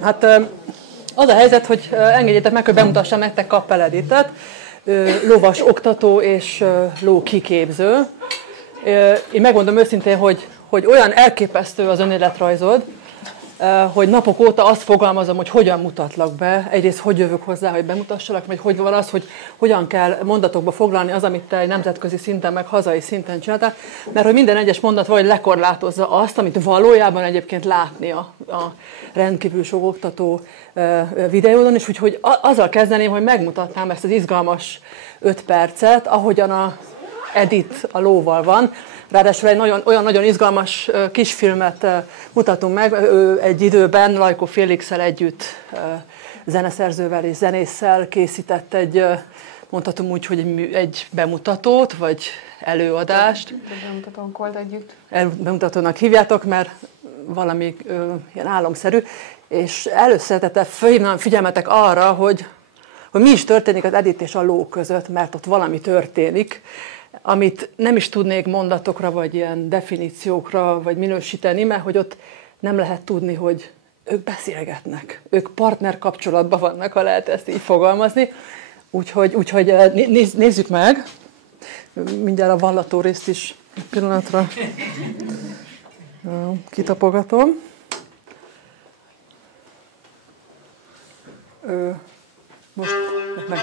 Hát az a helyzet, hogy engedjétek meg, hogy bemutassam nektek Kappel Editet, lovas oktató és ló kiképző. Én megmondom őszintén, hogy olyan elképesztő az önéletrajzod, hogy napok óta azt fogalmazom, hogy hogyan mutatlak be. Egyrészt hogy jövök hozzá, hogy bemutassalak, vagy hogy van az, hogy hogyan kell mondatokba foglalni az, amit te nemzetközi szinten, meg hazai szinten csináltál, mert hogy minden egyes mondat valahogy lekorlátozza azt, amit valójában egyébként látni a rendkívül sok oktató videódon, és úgyhogy azzal kezdeném, hogy megmutatnám ezt az izgalmas 5 percet, ahogyan a Edit a lóval van. Ráadásul egy olyan nagyon izgalmas kisfilmet mutatunk meg. Ő egy időben Lajkó Félixsel együtt zeneszerzővel és zenésszel készített mondhatom úgy, hogy egy bemutatót, vagy előadást. Bemutatónk volt együtt. Bemutatónak hívjátok, mert valami ilyen álomszerű. És előszeretettel felhívnám figyelmetek arra, hogy mi is történik az Edit és a ló között, mert ott valami történik, amit nem is tudnék mondatokra, vagy ilyen definíciókra, vagy minősíteni, mert hogy ott nem lehet tudni, hogy ők beszélgetnek, ők partner kapcsolatban vannak, ha lehet ezt így fogalmazni. Úgyhogy nézzük meg, mindjárt a vallató részt is egy pillanatra kitapogatom. Most meg.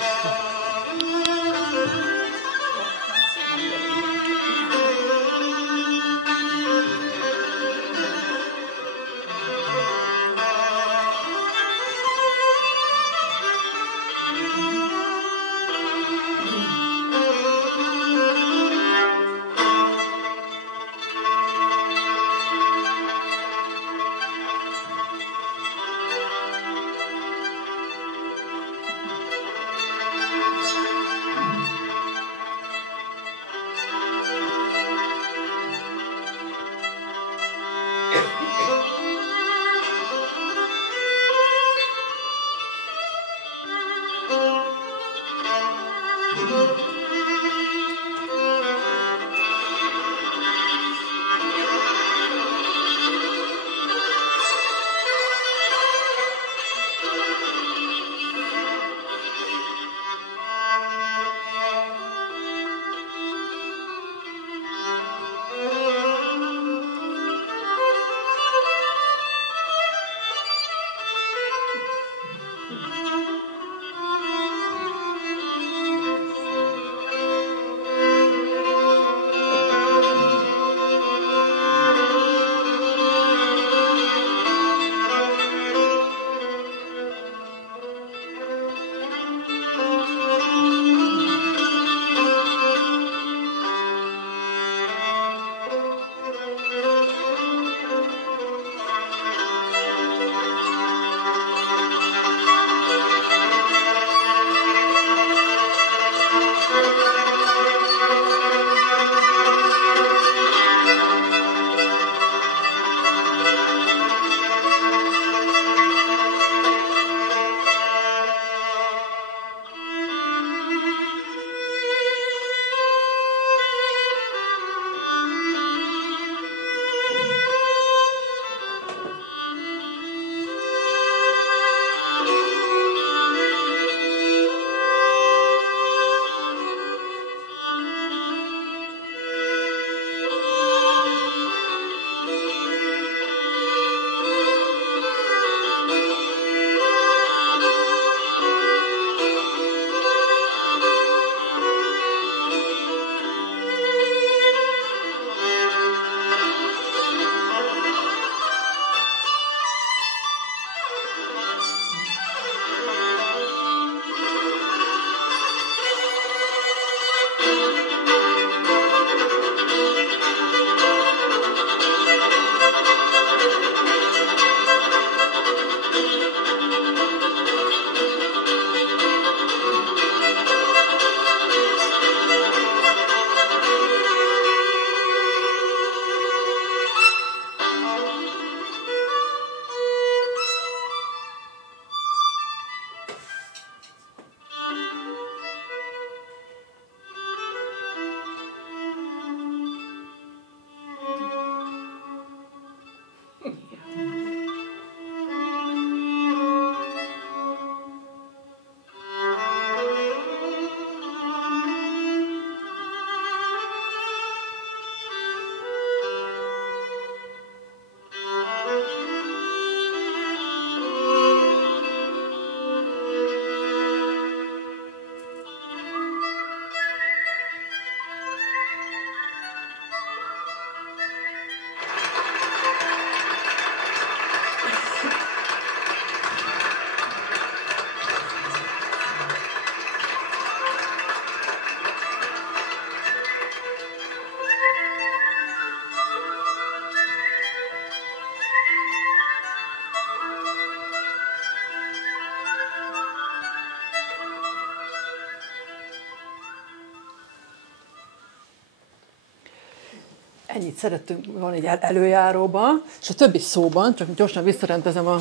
ennyit szerettünk volna egy előjáróban, és a többi szóban, csak gyorsan visszarendezem a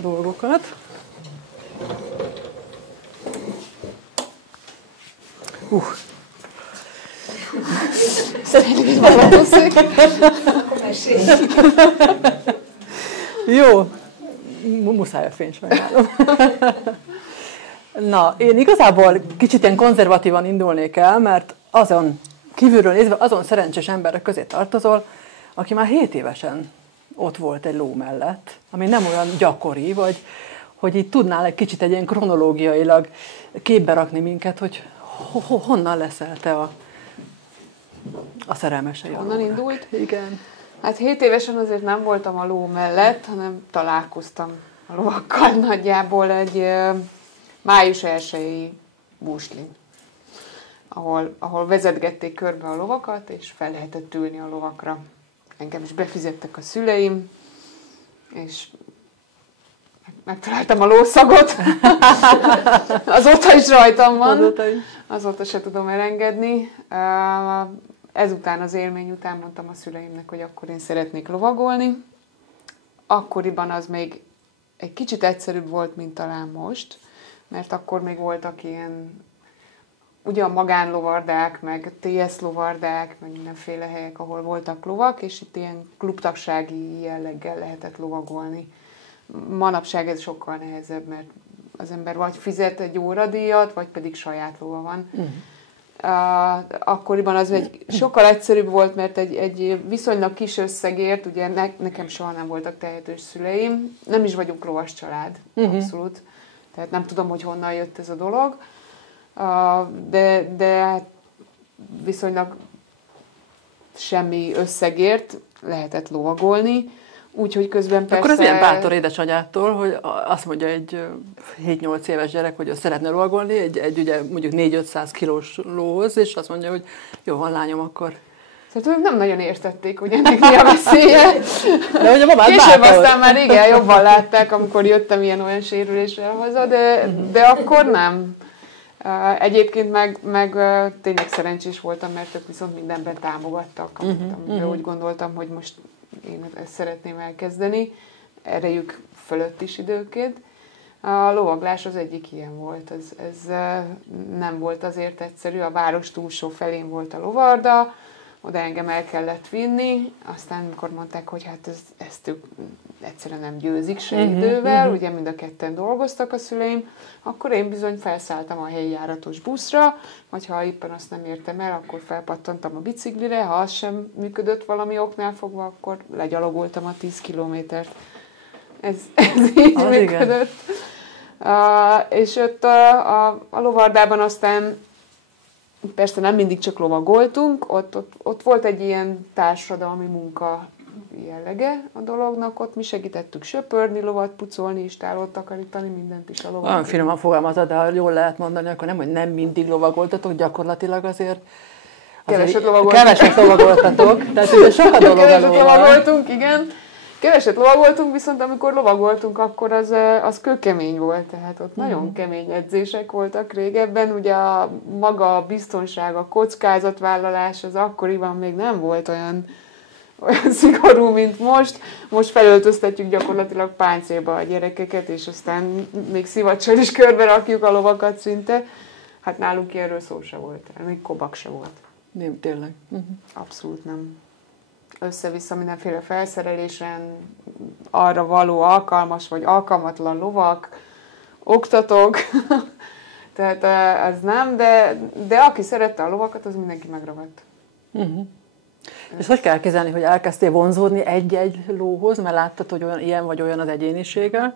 dolgokat. Szerintem itt van a szék. Jó, muszáj a fény, sajnálom. Na, én igazából kicsit ilyen konzervatívan indulnék el, mert azon kívülről nézve, azon szerencsés emberek közé tartozol, aki már 7 évesen ott volt egy ló mellett, ami nem olyan gyakori, vagy hogy így tudnál egy kicsit egy ilyen kronológiailag képbe rakni minket, hogy honnan leszel te a szerelmesei. Honnan indult? Igen. Hát 7 évesen azért nem voltam a ló mellett, hanem találkoztam a lovakkal nagyjából egy május 1-i búslin, ahol vezetgették körbe a lovakat, és fel lehetett ülni a lovakra. Engem is befizettek a szüleim, és megtaláltam a lószagot. Azóta is rajtam van. Azóta se tudom elengedni. Ezután, az élmény után mondtam a szüleimnek, hogy akkor én szeretnék lovagolni. Akkoriban az még egy kicsit egyszerűbb volt, mint talán most, mert akkor még voltak ilyen ugyan magánlovardák, meg TS lovardák, meg mindenféle helyek, ahol voltak lovak, és itt ilyen klubtagsági jelleggel lehetett lovagolni. Manapság ez sokkal nehezebb, mert az ember vagy fizet egy óradíjat, vagy pedig saját lova van. Akkoriban az egy sokkal egyszerűbb volt, mert egy viszonylag kis összegért, ugye nekem soha nem voltak tehetős szüleim, nem is vagyunk lovas család, abszolút. Tehát nem tudom, hogy honnan jött ez a dolog, de viszonylag semmi összegért lehetett lovagolni, úgyhogy közben persze... Akkor ez milyen bátor édesanyától, hogy azt mondja egy 7-8 éves gyerek, hogy ő szeretne lovagolni, egy ugye mondjuk 400-500 kilós lóhoz, és azt mondja, hogy jó van, lányom, akkor... Szóval nem nagyon értették, hogy ennek mi a veszélye. De hogy a mamát később bátor. aztán már igen, jobban látták, amikor jöttem ilyen-olyan sérüléssel haza, de akkor nem. Egyébként meg tényleg szerencsés voltam, mert ők viszont mindenben támogattak, amiben úgy gondoltam, hogy most én ezt szeretném elkezdeni, erejük fölött is időként. A lovaglás az egyik ilyen volt, ez nem volt azért egyszerű, a város túlsó felén volt a lovarda, oda engem el kellett vinni, aztán amikor mondták, hogy hát ezt ők egyszerűen nem győzik se idővel, ugye mind a ketten dolgoztak a szüleim, akkor én bizony felszálltam a helyi járatos buszra, vagy ha éppen azt nem értem el, akkor felpattantam a biciklire, ha az sem működött valami oknál fogva, akkor legyalogoltam a 10 kilométert. Ez így az működött. És ott a lovardában aztán persze nem mindig csak lovagoltunk, ott volt egy ilyen társadalmi munka jellege a dolognak, ott mi segítettük söpörni, lovat pucolni, istálót takarítani, mindent is a lovat. Olyan finoman fogalmazod, de ha jól lehet mondani, akkor nem, hogy nem mindig lovagoltatok, gyakorlatilag azért keveset lovagoltatok, tehát ugye sok a dolog a keveset lovagoltunk, igen. Keveset lovagoltunk, viszont amikor lovagoltunk, akkor az kőkemény volt, tehát ott nagyon kemény edzések voltak régebben, ugye maga a biztonság, a kockázatvállalás az akkoriban még nem volt olyan szigorú, mint most. Most felöltöztetjük gyakorlatilag páncélba a gyerekeket, és aztán még szivacsal is körbe rakjuk a lovakat szinte. Hát nálunk ilyenről szó se volt, még kobak se volt. Nem, tényleg. Abszolút nem. Össze-vissza mindenféle felszerelésen, arra való alkalmas vagy alkalmatlan lovak, oktatók, tehát ez nem, de aki szerette a lovakat, az mindenki megragadt. És hogy kell kezelni, hogy elkezdtél vonzódni egy-egy lóhoz, mert láttad, hogy ilyen vagy olyan az egyénisége?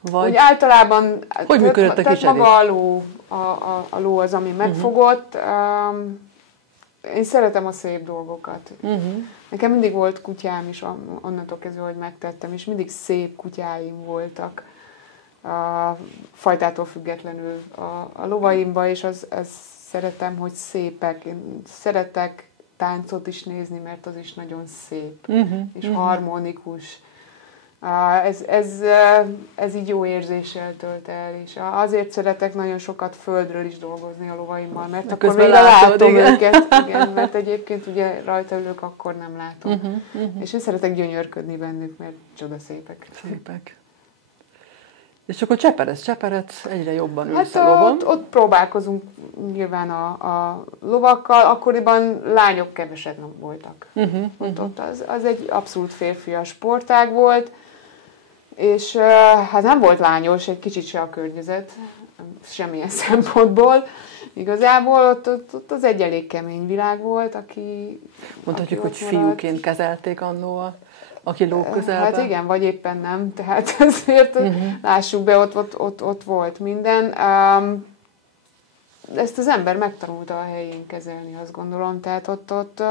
Vagy úgy általában, hogy működött a tehát kisedés? maga a ló az, ami megfogott. Én szeretem a szép dolgokat. Nekem mindig volt kutyám is, onnantól kezdve, hogy megtettem, és mindig szép kutyáim voltak a fajtától függetlenül a lovaimba, és az szeretem, hogy szépek. Én szeretek táncot is nézni, mert az is nagyon szép, és harmonikus. Ez így jó érzéssel tölt el, és azért szeretek nagyon sokat földről is dolgozni a lovaimmal, mert akkor még látom őket, igen, mert egyébként ugye rajta ülök, akkor nem látom. És én szeretek gyönyörködni bennük, mert csodaszépek. Szépek. És akkor cseperedsz egyre jobban ülsz Hát a lovon. ott próbálkozunk nyilván a lovakkal, akkoriban lányok kevesed nem voltak. Ott az egy abszolút férfias sportág volt, és hát nem volt lányos, egy kicsit se a környezet, semmilyen szempontból. Igazából ott az egy elég kemény világ volt, aki... Mondhatjuk, hogy fiúként kezelték annó, aki lóg közelben. Hát igen, vagy éppen nem, tehát ezért lássuk be, ott volt minden. Ezt az ember megtanulta a helyén kezelni, azt gondolom, tehát ott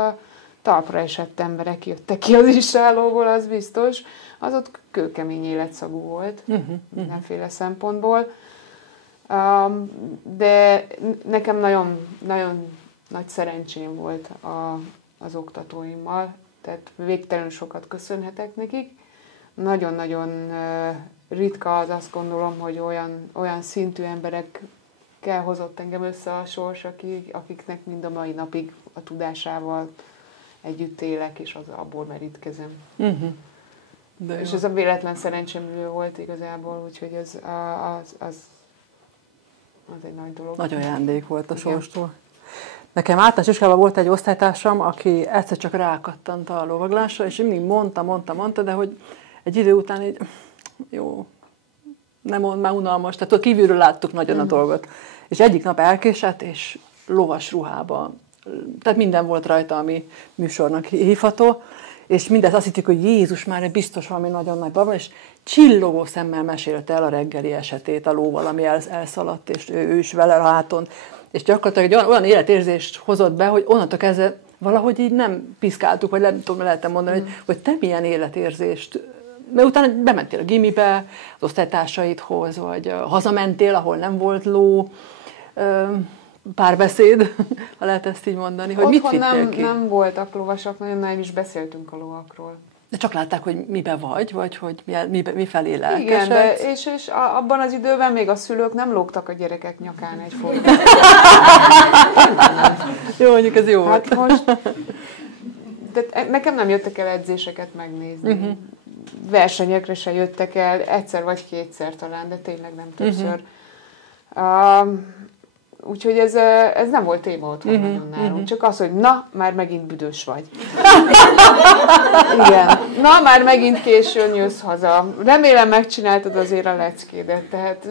talpra esett emberek jöttek ki az istálóból, az biztos. Az ott kőkemény életszagú volt, mindenféle szempontból. De nekem nagyon, nagyon nagy szerencsém volt az oktatóimmal, tehát végtelenül sokat köszönhetek nekik. Nagyon-nagyon ritka az, azt gondolom, hogy olyan szintű emberekkel hozott engem össze a sors, akiknek mind a mai napig a tudásával együtt élek, és abból merítkezem. És ez a véletlen szerencsémlő volt igazából, úgyhogy az egy nagy dolog. Nagy ajándék volt a sorstól. Nekem általános iskolában volt egy osztálytársam, aki egyszer csak rákattant a lovaglásra, és mindig mondta, de hogy egy idő után így, jó, nem mond, már unalmas, tehát kívülről láttuk nagyon a dolgot. És egyik nap elkésett, és lovas ruhában, tehát minden volt rajta, ami műsornak hívható, és mindezt azt hittük, hogy Jézus már biztos valami nagyon nagy baj van, és csillogó szemmel mesélte el a reggeli esetét a lóval, ami elszaladt, és ő is vele a háton. És gyakorlatilag egy olyan életérzést hozott be, hogy onnantól kezdve valahogy így nem piszkáltuk, vagy nem tudom, lehetem mondani, hogy te milyen életérzést, mert utána bementél a gimibe, az osztálytársaidhoz, vagy hazamentél, ahol nem volt ló, párbeszéd, ha lehet ezt így mondani, hogy mit vittél ki? Nem voltak lovasok, nagyon nem is beszéltünk a lovakról. De csak látták, hogy mibe vagy hogy mi felé lelkesedsz. Igen, de és abban az időben még a szülők nem lógtak a gyerekek nyakán egyfolytában. Jó, mondjuk ez jó volt. Hát most, de nekem nem jöttek el edzéseket megnézni. Versenyekre se jöttek el, egyszer vagy kétszer talán, de tényleg nem többször. Úgyhogy ez nem volt téma otthon nagyon nálunk. Csak az, hogy na, már megint büdös vagy. Igen. Na, már megint későn jössz haza. Remélem megcsináltad azért a leckédet. Tehát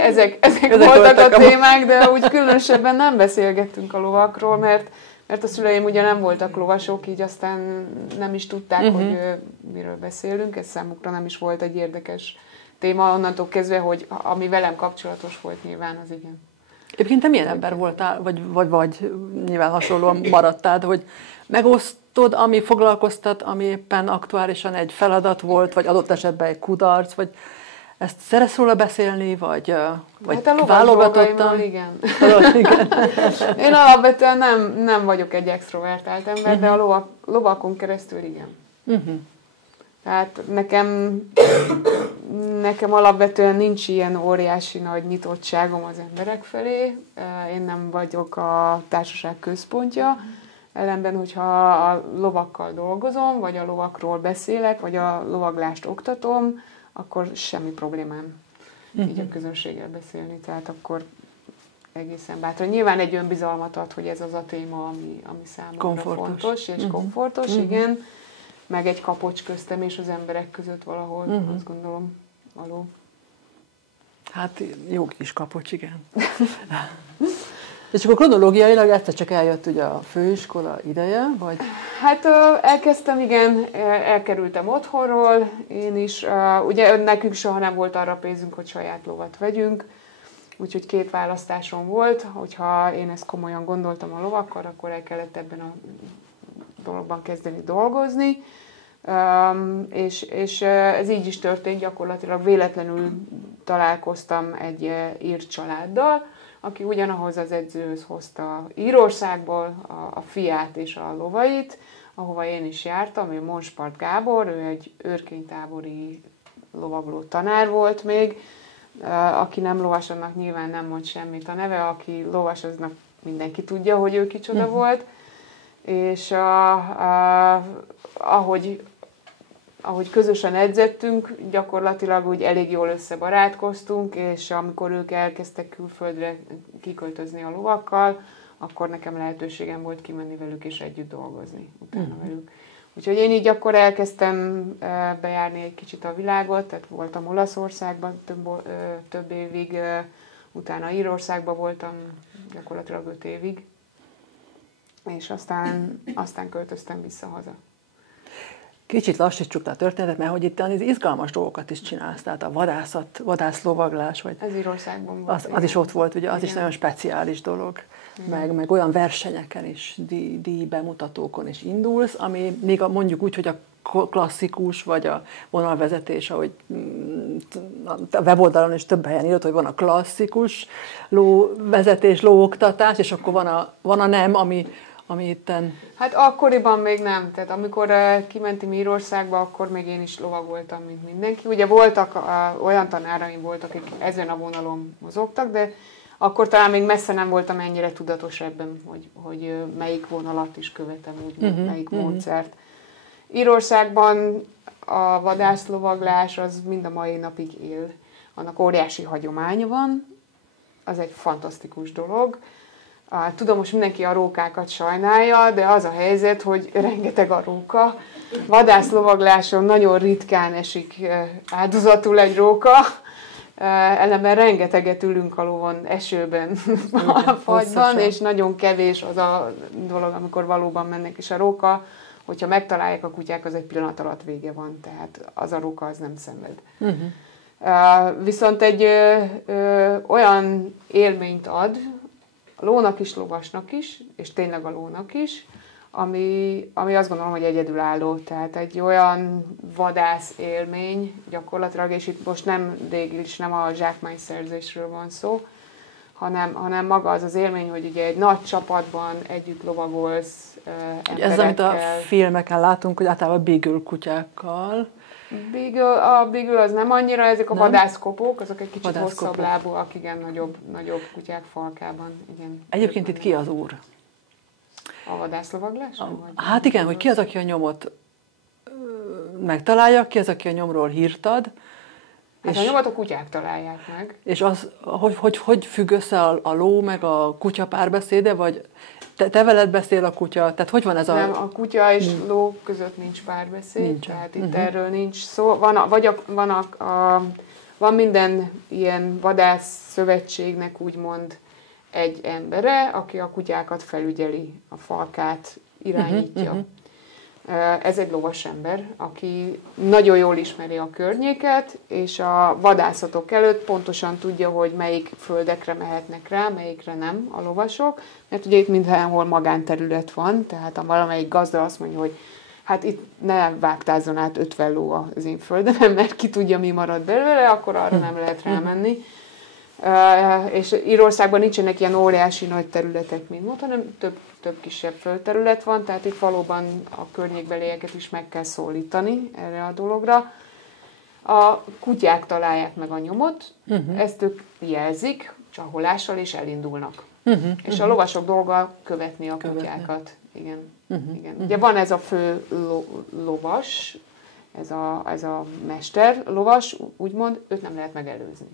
ezek voltak a témák, de úgy különösebben nem beszélgettünk a lovakról, mert a szüleim ugye nem voltak lovasok, így aztán nem is tudták, hogy miről beszélünk. Ez számukra nem is volt egy érdekes téma, onnantól kezdve, hogy ami velem kapcsolatos volt, nyilván az igen. Egyébként te milyen ember voltál, vagy nyilván hasonlóan maradtál, hogy megosztod, ami foglalkoztat, ami éppen aktuálisan egy feladat volt, vagy adott esetben egy kudarc, vagy ezt szeretsz róla beszélni, vagy hát válogatottan? Igen. Én alapvetően nem vagyok egy extrovertált ember, de a lovakon keresztül igen. Tehát nekem alapvetően nincs ilyen óriási nagy nyitottságom az emberek felé. Én nem vagyok a társaság központja. Ellenben, hogyha a lovakkal dolgozom, vagy a lovakról beszélek, vagy a lovaglást oktatom, akkor semmi problémám így a közönséggel beszélni. Tehát akkor egészen bátran. Nyilván egy önbizalmat ad, hogy ez az a téma, ami számomra fontos és komfortos, igen. Meg egy kapocs köztem és az emberek között valahol, azt gondolom, való. Hát jó kis kapocs, igen. És akkor kronológiailag egyszer csak eljött ugye a főiskola ideje, vagy? Hát elkezdtem, igen, elkerültem otthonról, én is. Ugye nekünk soha nem volt arra pénzünk, hogy saját lovat vegyünk, úgyhogy 2 választásom volt, hogyha én ezt komolyan gondoltam a lovakkal, akkor el kellett ebben a dologban kezdeni dolgozni, és ez így is történt, gyakorlatilag véletlenül találkoztam egy ír családdal, aki ugyanahoz az edzőhöz hozta Írországból a fiát és a lovait, ahova én is jártam, ő Monspart Gábor, ő egy őrkénytábori lovagló tanár volt még, aki nem lovas, annak nyilván nem mond semmit a neve, aki lovas, aznak mindenki tudja, hogy ő kicsoda volt, és ahogy közösen edzettünk, gyakorlatilag úgy elég jól összebarátkoztunk, és amikor ők elkezdtek külföldre kiköltözni a lovakkal, akkor nekem lehetőségem volt kimenni velük és együtt dolgozni utána velük. Úgyhogy én így akkor elkezdtem bejárni egy kicsit a világot, tehát voltam Olaszországban több évig, utána Írországban voltam gyakorlatilag 5 évig, és aztán költöztem vissza haza. Kicsit lassítsuk le a történetet, mert hogy itt az izgalmas dolgokat is csinálsz, tehát a vadászlovaglás, vagy... Ez Írországban volt. Az is ott volt, ugye, az is nagyon speciális dolog, meg olyan versenyeken is, díjbemutatókon is indulsz, ami még mondjuk úgy, hogy a klasszikus, vagy a vonalvezetés, ahogy a weboldalon is több helyen írott, hogy van a klasszikus lóvezetés, lóoktatás, és akkor van a nem, ami itten... Hát akkoriban még nem, tehát amikor kimentem Írországba, akkor még én is lovagoltam, mint mindenki. Ugye voltak olyan tanáraim voltak, akik ezen a vonalon mozogtak, de akkor talán még messze nem voltam ennyire tudatos ebben, hogy melyik vonalat is követem, melyik módszert. Írországban a vadászlovaglás az mind a mai napig él. Annak óriási hagyománya van, az egy fantasztikus dolog. Tudom, most mindenki a rókákat sajnálja, de az a helyzet, hogy rengeteg a róka. Vadászlovagláson nagyon ritkán esik áldozatul egy róka. Ellenben rengeteget ülünk a lovon esőben, fagyban, és nagyon kevés az a dolog, amikor valóban mennek. És a róka, hogyha megtalálják a kutyák, az egy pillanat alatt vége van, tehát az a róka az nem szenved. Viszont egy olyan élményt ad, a lónak is, lovasnak is, és tényleg a lónak is, ami azt gondolom, hogy egyedülálló. Tehát egy olyan vadász élmény gyakorlatilag, és itt most végül is nem a zsákmányszerzésről van szó, hanem maga az élmény, hogy ugye egy nagy csapatban együtt lovagolsz emberekkel. Ez, amit a filmeken látunk, hogy általában beagle kutyákkal. A beagle az nem annyira, ezek a vadászkopók, azok egy kicsit hosszabb lábúak, igen, nagyobb kutyák falkában. Igen. Egyébként itt ki az úr? A vadászlovaglás? Hát igen, hogy ki az, aki a nyomot megtalálja, ki az, aki a nyomról hírt ad. Hát a nyomot a kutyák találják meg. És az, hogy függ össze a ló meg a kutya párbeszéde, vagy te veled beszél a kutya? Tehát hogy van ez Nem, a kutya és ló között nincs párbeszéd, nincs. Tehát itt erről nincs szó. Van minden ilyen vadász szövetségnek úgymond egy embere, aki a kutyákat felügyeli, a falkát irányítja. Ez egy lovas ember, aki nagyon jól ismeri a környéket, és a vadászatok előtt pontosan tudja, hogy melyik földekre mehetnek rá, melyikre nem a lovasok, mert ugye itt mindenhol magánterület van, tehát ha valamelyik gazda azt mondja, hogy hát itt ne vágtázzon át 50 ló az én földemen, mert ki tudja, mi marad belőle, akkor arra nem lehet rámenni. És Írországban nincsenek ilyen óriási nagy területek, mint most, hanem több kisebb földterület van, tehát itt valóban a környékbelieket is meg kell szólítani erre a dologra. A kutyák találják meg a nyomot, ezt ők jelzik csaholással, és elindulnak. És a lovasok dolga követni a kutyákat. Igen. Igen. Ugye van ez a fő lovas, ez a mester lovas, úgymond, őt nem lehet megelőzni.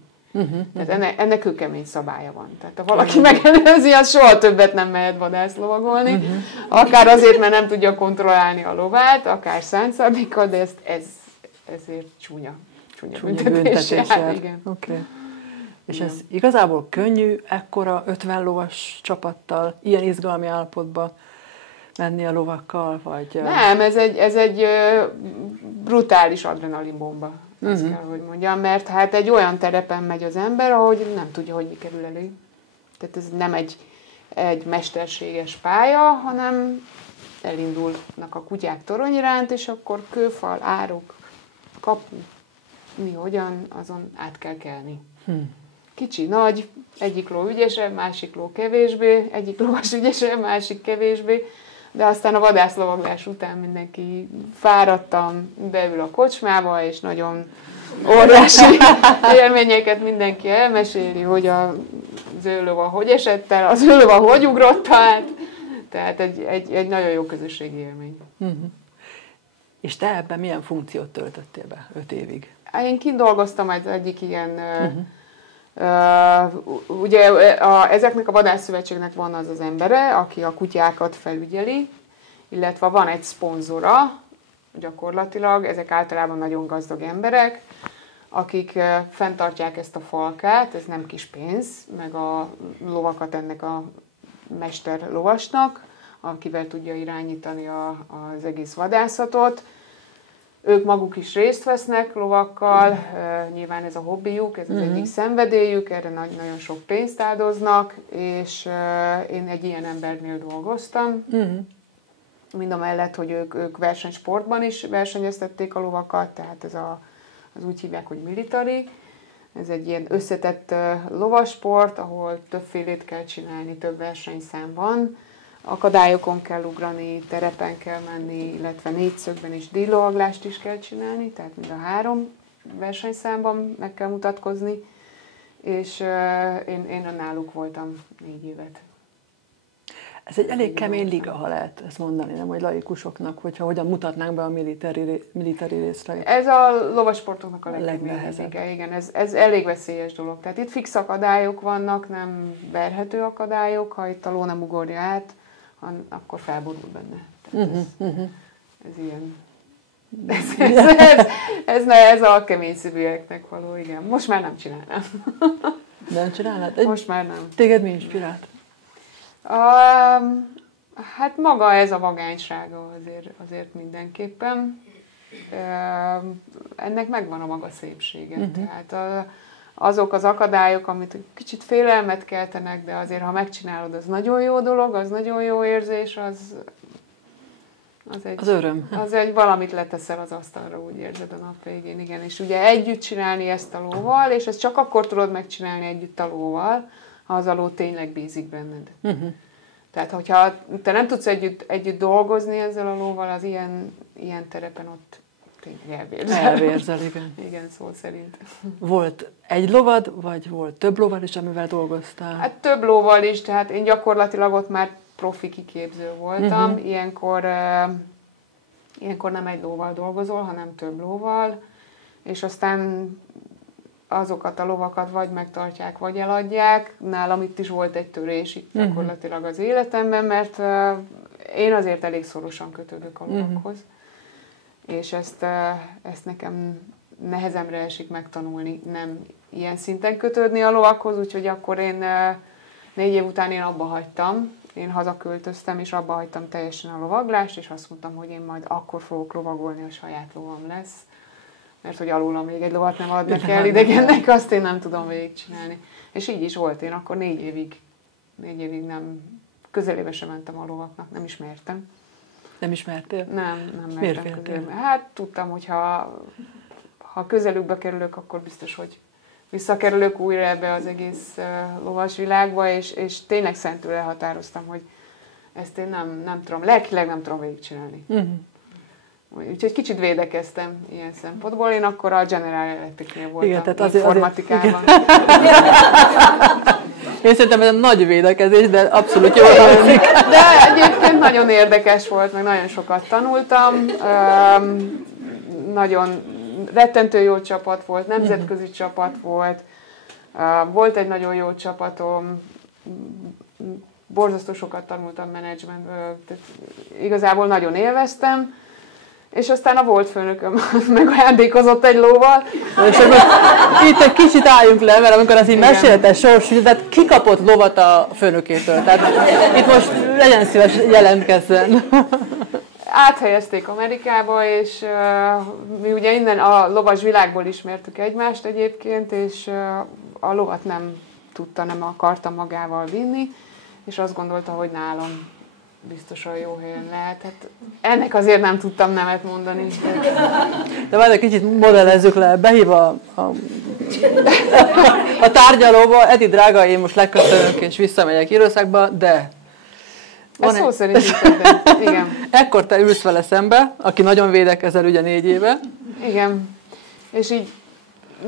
Tehát ennek kőkemény szabálya van. Tehát ha valaki megelőzi, az soha többet nem mehet vadászlovagolni. Akár azért, mert nem tudja kontrollálni a lovát, akár szánt szándékkal, de ezért csúnya büntetés jár. Igen. Okay. És ez igazából könnyű, ekkora 50 lovas csapattal, ilyen izgalmi állapotba menni a lovakkal, vagy... Nem, ez egy brutális adrenalinbomba, azt kell, hogy mondjam, mert hát egy olyan terepen megy az ember, ahogy nem tudja, hogy mi kerül elé. Tehát ez nem egy mesterséges pálya, hanem elindulnak a kutyák torony iránt, és akkor kőfal, árok, kapu, mi hogyan, azon át kell kelni. kicsi, nagy, egyik ló ügyesebb, másik ló kevésbé, egyik lovas ügyesebb, másik kevésbé, de aztán a vadászlovaglás után mindenki fáradtan beül a kocsmába, és nagyon óriási élményeket mindenki elmeséli, hogy az ő lova hogy esett el, az ő lova hogy ugrott át, tehát egy nagyon jó közösségi élmény. És te ebben milyen funkciót töltöttél be 5 évig? Én kint dolgoztam egyik ilyen, ugye ezeknek a vadászszövetségnek van az embere, aki a kutyákat felügyeli, illetve van egy szponzora, gyakorlatilag, ezek általában nagyon gazdag emberek, akik fenntartják ezt a falkát, ez nem kis pénz, meg a lovakat ennek a mester lovasnak, akivel tudja irányítani az egész vadászatot. Ők maguk is részt vesznek lovakkal, nyilván ez a hobbijuk, ez az egyik szenvedélyük, erre nagyon sok pénzt áldoznak, és én egy ilyen embernél dolgoztam. Mind a mellett, hogy ők versenysportban is versenyeztették a lovakat, tehát az úgy hívják, hogy military. Ez egy ilyen összetett lovasport, ahol többfélét kell csinálni, több versenyszám van. Akadályokon kell ugrani, terepen kell menni, illetve négyszögben is díjlovaglást is kell csinálni, tehát mind a 3 versenyszámban meg kell mutatkozni, és én náluk voltam 4 évet. Ez egy elég kemény liga, ha lehet ezt mondani, nem, hogy laikusoknak, hogyha hogyan mutatnánk be a military részre. Ez a lovasportoknak a legnehezebb. Igen, ez elég veszélyes dolog. Tehát itt fix akadályok vannak, nem verhető akadályok, ha itt a ló nem ugorja át, akkor felborul benne. Ez ilyen. Ez a kemény szívűeknek való, igen. Most már nem csinálnám. Nem csinálnád? Most már nem. Téged mi inspirált? Hát maga ez a vagánysága azért mindenképpen. Ennek megvan a maga szépsége. Tehát azok az akadályok, amit kicsit félelmet keltenek, de azért, ha megcsinálod, az nagyon jó dolog, az nagyon jó érzés, az öröm. Az egy valamit leteszel az asztalra, úgy érzed a nap végén, igen. És ugye együtt csinálni ezt a lóval, és ezt csak akkor tudod megcsinálni együtt a lóval, ha az a ló tényleg bízik benned. Tehát, hogyha te nem tudsz együtt dolgozni ezzel a lóval, az ilyen terepen ott tényleg elvérzel. Elvérzel, igen. Igen, szó szerint. Volt egy lovad, vagy volt több lovad is, amivel dolgoztál? Hát több lóval is, tehát én gyakorlatilag ott már profi kiképző voltam. Ilyenkor nem egy lóval dolgozol, hanem több lóval, és aztán azokat a lovakat vagy megtartják, vagy eladják. Nálam itt is volt egy törés itt gyakorlatilag az életemben, mert én azért elég szorosan kötődök a lovakhoz. És ezt nekem nehezemre esik megtanulni, nem ilyen szinten kötődni a lovakhoz, úgyhogy akkor én 4 év után én abba hagytam. Én hazaköltöztem, és abba hagytam teljesen a lovaglást, és azt mondtam, hogy én majd akkor fogok lovagolni, a saját lovam lesz. Mert hogy alólam még egy lovat nem adnak el idegennek, azt én nem tudom végigcsinálni. És így is volt, én akkor 4 évig nem, közelébe sem mentem a lovaknak, nem ismertem. Nem ismertél? Nem mertem közelébe. Hát tudtam, hogy ha közelükbe kerülök, akkor biztos, hogy visszakerülök újra ebbe az egész lovas világba, és tényleg szentül elhatároztam, hogy ezt én nem tudom, lelkileg nem tudom végigcsinálni. Úgyhogy kicsit védekeztem ilyen szempontból. Én akkor a General Electric-nél voltam, informatikában. Én szerintem ez egy nagy védekezés, de abszolút jól hangzik. De egyébként nagyon érdekes volt, meg nagyon sokat tanultam. Nagyon rettentő jó csapat volt, nemzetközi csapat volt. Volt egy nagyon jó csapatom, borzasztó sokat tanultam menedzsmentből, igazából nagyon élveztem. És aztán a volt főnököm megajándékozott egy lóval. És akkor itt egy kicsit álljunk le, mert amikor az így mesélte sorsú, tehát ki kapott lovat a főnökétől? Tehát itt most legyen szíves, jelentkezzen. Áthelyezték Amerikába, és mi ugye innen a lovas világból ismertük egymást egyébként, és a lovat nem akarta magával vinni, és azt gondolta, hogy nálam biztosan jó helyen lehet. Hát ennek azért nem tudtam nemet mondani. De majd egy kicsit modellezzük le, behív a a tárgyalóba, Edi drága, én most legköszönök és visszamegyek Írországba, de... Ez szó szerint igen. Ekkor te ülsz vele szembe, aki nagyon védekezel ugye 4 éve. Igen. És így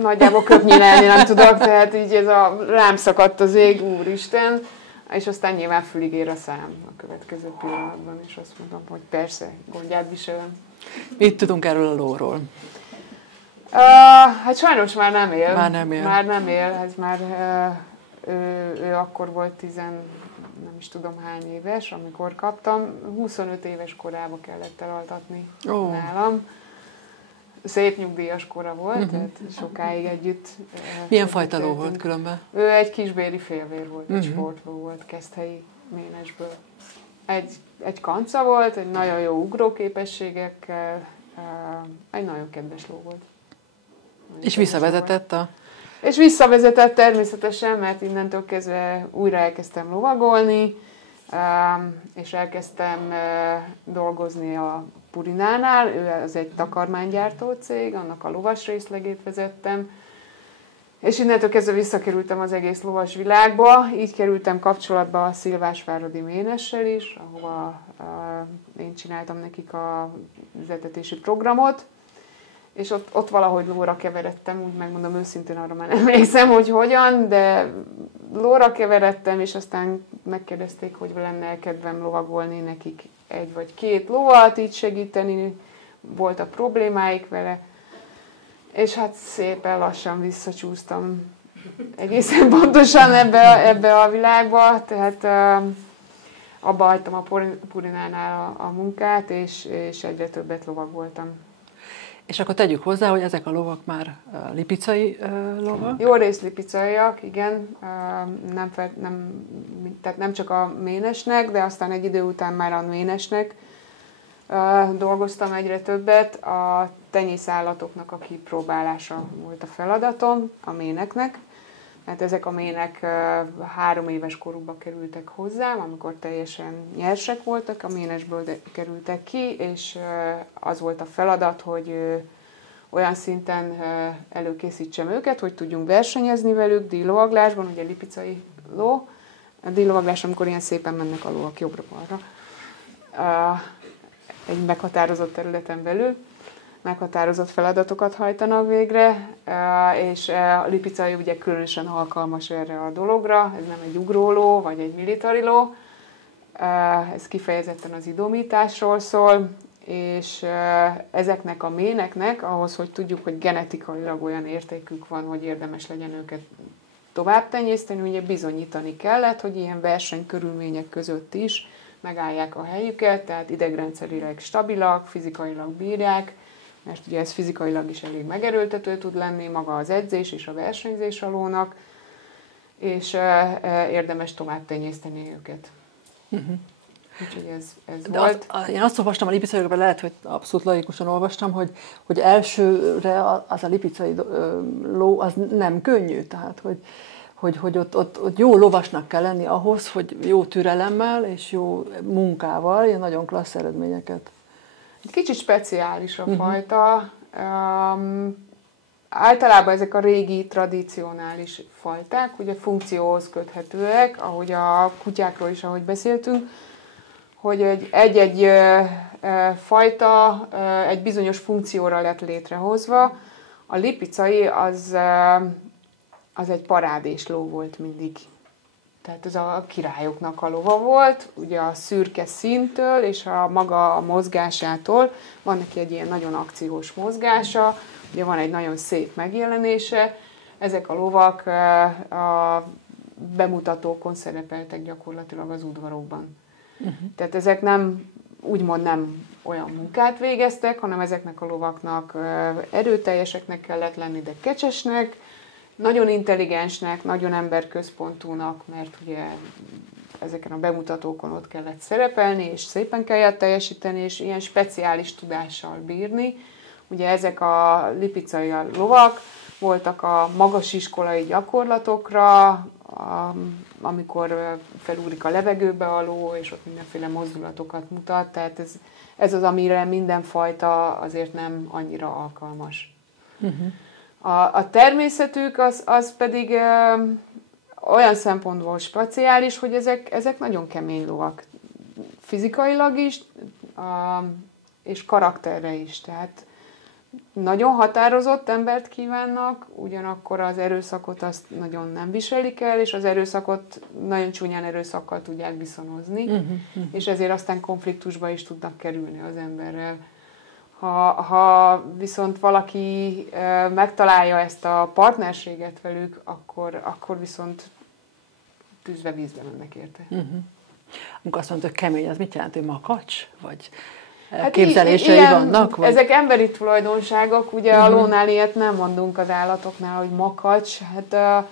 nagyjából köpnyilelni nem tudok, tehát így rám szakadt az ég, úristen, és aztán nyilván fülig ér a szám a következő pillanatban, és azt mondom, hogy persze, gondját viselem. Mit tudunk erről a lóról? Hát sajnos már nem él. Már nem él. Ez már ő akkor volt nem is tudom hány éves, amikor kaptam. 25 éves korába kellett elaltatni nálam. Szép nyugdíjas kora volt, tehát sokáig együtt. Milyen fajta ló volt különben? Ő egy kisbéli félvér volt, egy sportló volt, keszthelyi ménesből. Egy kanca volt, egy nagyon jó ugróképességekkel, egy nagyon kedves ló volt. És visszavezetett És visszavezetett természetesen, mert innentől kezdve újra elkezdtem lovagolni, és elkezdtem dolgozni a Purinánál, ő az egy takarmánygyártó cég, annak a lovas részlegét vezettem, és innentől kezdve visszakerültem az egész lovas világba, így kerültem kapcsolatba a Szilvásváradi Ménessel is, ahova én csináltam nekik a vezetési programot, és ott valahogy lóra keveredtem, úgy megmondom őszintén, arra már nem emlékszem, hogy hogyan, de lóra keveredtem, és aztán megkérdezték, hogy lenne kedvem lovagolni nekik 1 vagy 2 lovat, így segíteni, voltak problémáik vele, és hát szépen lassan visszacsúsztam egészen pontosan ebbe a világba, tehát abba hagytam a Purinánál a munkát, és egyre többet lovagoltam. És akkor tegyük hozzá, hogy ezek a lovak már lipicai lovak? Jó rész lipicaiak, igen. Tehát nem csak a ménesnek, de aztán egy idő után már a ménesnek dolgoztam egyre többet. A tenyészállatoknak a kipróbálása volt a feladatom, a méneknek. Hát ezek a mének 3 éves korukba kerültek hozzám, amikor teljesen nyersek voltak, a ménesből kerültek ki, és az volt a feladat, hogy olyan szinten előkészítsem őket, hogy tudjunk versenyezni velük díjlovaglásban, ugye lipicai ló. A díjlovaglás, amikor ilyen szépen mennek a lovak jobbra-balra, egy meghatározott területen belül. Meghatározott feladatokat hajtanak végre, és a lipicai ugye különösen alkalmas erre a dologra, ez nem egy ugróló, vagy egy militariló, ez kifejezetten az idomításról szól, és ezeknek a méneknek, ahhoz, hogy tudjuk, hogy genetikailag olyan értékük van, hogy érdemes legyen őket tovább tenyészteni, ugye bizonyítani kellett, hogy ilyen versenykörülmények között is megállják a helyüket, tehát idegrendszerileg stabilak, fizikailag bírják, mert ugye ez fizikailag is elég megerőltető tud lenni, maga az edzés és a versenyzés a lónak, és érdemes tovább tenyészteni őket. Úgyhogy ez volt. Én azt olvastam a lipicaiakban, lehet, hogy abszolút laikusan olvastam, hogy elsőre az a lipicai ló az nem könnyű, tehát hogy ott jó lovasnak kell lenni ahhoz, hogy jó türelemmel és jó munkával ilyen nagyon klassz eredményeket. Egy kicsit speciális a fajta. Általában ezek a régi, tradicionális fajták, ugye funkcióhoz köthetőek, ahogy a kutyákról is, ahogy beszéltünk, hogy egy-egy fajta egy bizonyos funkcióra lett létrehozva. A lipicai az egy parádés ló volt mindig. Tehát ez a királyoknak a lova volt, ugye a szürke színtől és a maga a mozgásától. Van neki egy ilyen nagyon akciós mozgása, ugye van egy nagyon szép megjelenése. Ezek a lovak a bemutatókon szerepeltek gyakorlatilag az udvarokban. Tehát ezek úgymond nem olyan munkát végeztek, hanem ezeknek a lovaknak erőteljeseknek kellett lenni, de kecsesnek, nagyon intelligensnek, nagyon emberközpontúnak, mert ugye ezeken a bemutatókon ott kellett szerepelni, és szépen kellett teljesíteni, és ilyen speciális tudással bírni. Ugye ezek a lipicai lovak voltak a magas iskolai gyakorlatokra, amikor felúrik a levegőbe a ló, és ott mindenféle mozdulatokat mutat, tehát ez az, amire minden fajta azért nem annyira alkalmas. A természetük az pedig olyan szempontból speciális, hogy ezek nagyon kemény lovak. Fizikailag is, és karakterre is. Tehát nagyon határozott embert kívánnak, ugyanakkor az erőszakot azt nagyon nem viselik el, és az erőszakot nagyon csúnyán erőszakkal tudják viszonozni, és ezért aztán konfliktusba is tudnak kerülni az emberrel. Ha viszont valaki megtalálja ezt a partnerséget velük, akkor viszont tűzbe vízbe mennek érte. Amikor azt mondod, hogy kemény, az mit jelent, hogy makacs? Vagy elképzelései vannak? Vagy? Ezek emberi tulajdonságok, ugye a lónál ilyet nem mondunk az állatoknál, hogy makacs. Hát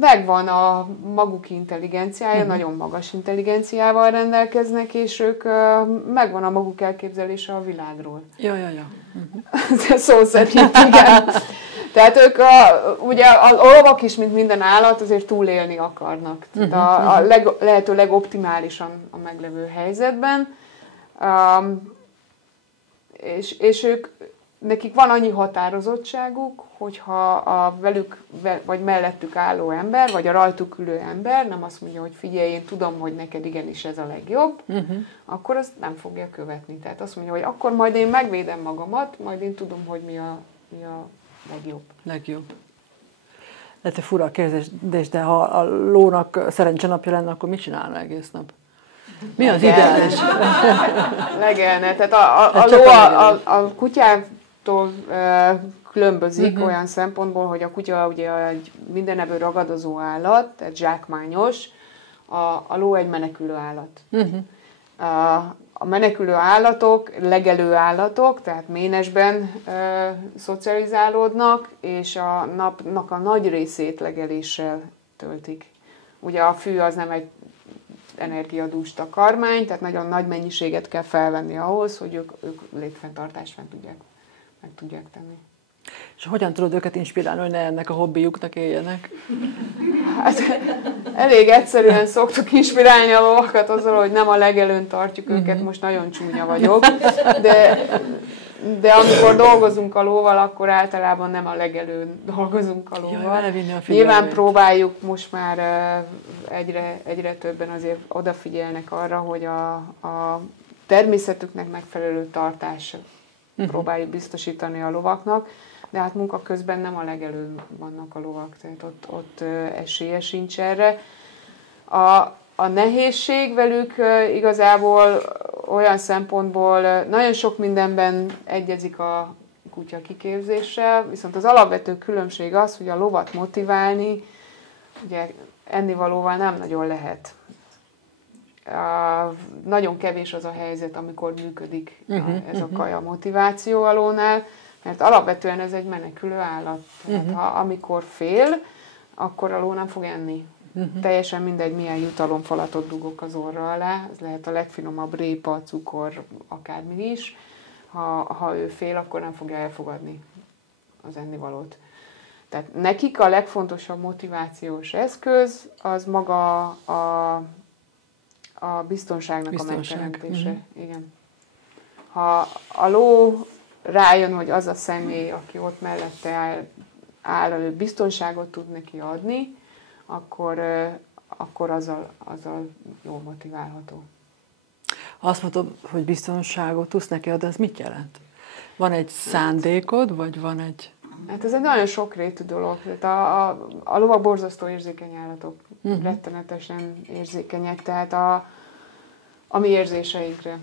megvan a maguk intelligenciája, nagyon magas intelligenciával rendelkeznek, és ők megvan a maguk elképzelése a világról. Ja. Szó szerint, igen. Tehát ők, ugye a lovak is, mint minden állat, azért túlélni akarnak. Tehát lehető legoptimálisan a meglevő helyzetben. És nekik van annyi határozottságuk, hogyha a velük, vagy mellettük álló ember, vagy a rajtuk ülő ember nem azt mondja, hogy figyelj, én tudom, hogy neked igenis ez a legjobb, akkor azt nem fogja követni. Tehát azt mondja, hogy akkor majd én megvédem magamat, majd én tudom, hogy mi a legjobb. Lehet, hogy fura a kérdés, de ha a lónak szerencsenapja lenne, akkor mit csinálna egész nap? Mi az ideális? Legelne. Tehát a ló a kutyától különbözik olyan szempontból, hogy a kutya ugye egy mindenevő ragadozó állat, egy zsákmányos, a ló egy menekülő állat. A menekülő állatok, legelő állatok, tehát ménesben szocializálódnak, és a napnak a nagy részét legeléssel töltik. Ugye a fű az nem egy energiadús takarmány, tehát nagyon nagy mennyiséget kell felvenni ahhoz, hogy ők létfenntartást meg tudják tenni. És hogyan tudod őket inspirálni, hogy ne ennek a hobbiuknak éljenek? Hát elég egyszerűen szoktuk inspirálni a lovakat azzal, hogy nem a legelőn tartjuk őket, most nagyon csúnya vagyok, de amikor dolgozunk a lóval, akkor általában nem a legelőn dolgozunk a lóval. Nyilván próbáljuk, most már egyre többen azért odafigyelnek arra, hogy a természetüknek megfelelő tartást próbáljuk biztosítani a lovaknak, de hát munka közben nem a legelőn vannak a lovak, tehát ott esélye sincs erre. A nehézség velük igazából olyan szempontból nagyon sok mindenben egyezik a kutya kiképzéssel, viszont az alapvető különbség az, hogy a lovat motiválni, ugye ennivalóval nem nagyon lehet. Nagyon kevés az a helyzet, amikor működik ez a kaja motiváció a lónál, mert alapvetően ez egy menekülő állat. Tehát amikor fél, akkor a ló nem fog enni. Teljesen mindegy, milyen jutalomfalatot dugok az orra alá, ez lehet a legfinomabb répa, cukor, akármi is. Ha ő fél, akkor nem fogja elfogadni az ennivalót. Tehát nekik a legfontosabb motivációs eszköz az maga a biztonságnak a megteremtése. Igen. Ha a ló rájön, hogy az a személy, aki ott mellette áll, ő biztonságot tud neki adni, akkor azzal jól motiválható. Azt mondom, hogy biztonságot tudsz neki adni, az mit jelent? Van egy szándékod, vagy van egy... Hát ez egy nagyon sokrétű dolog. A lovak borzasztó érzékeny állatok, rettenetesen érzékenyek, tehát a mi érzéseinkre.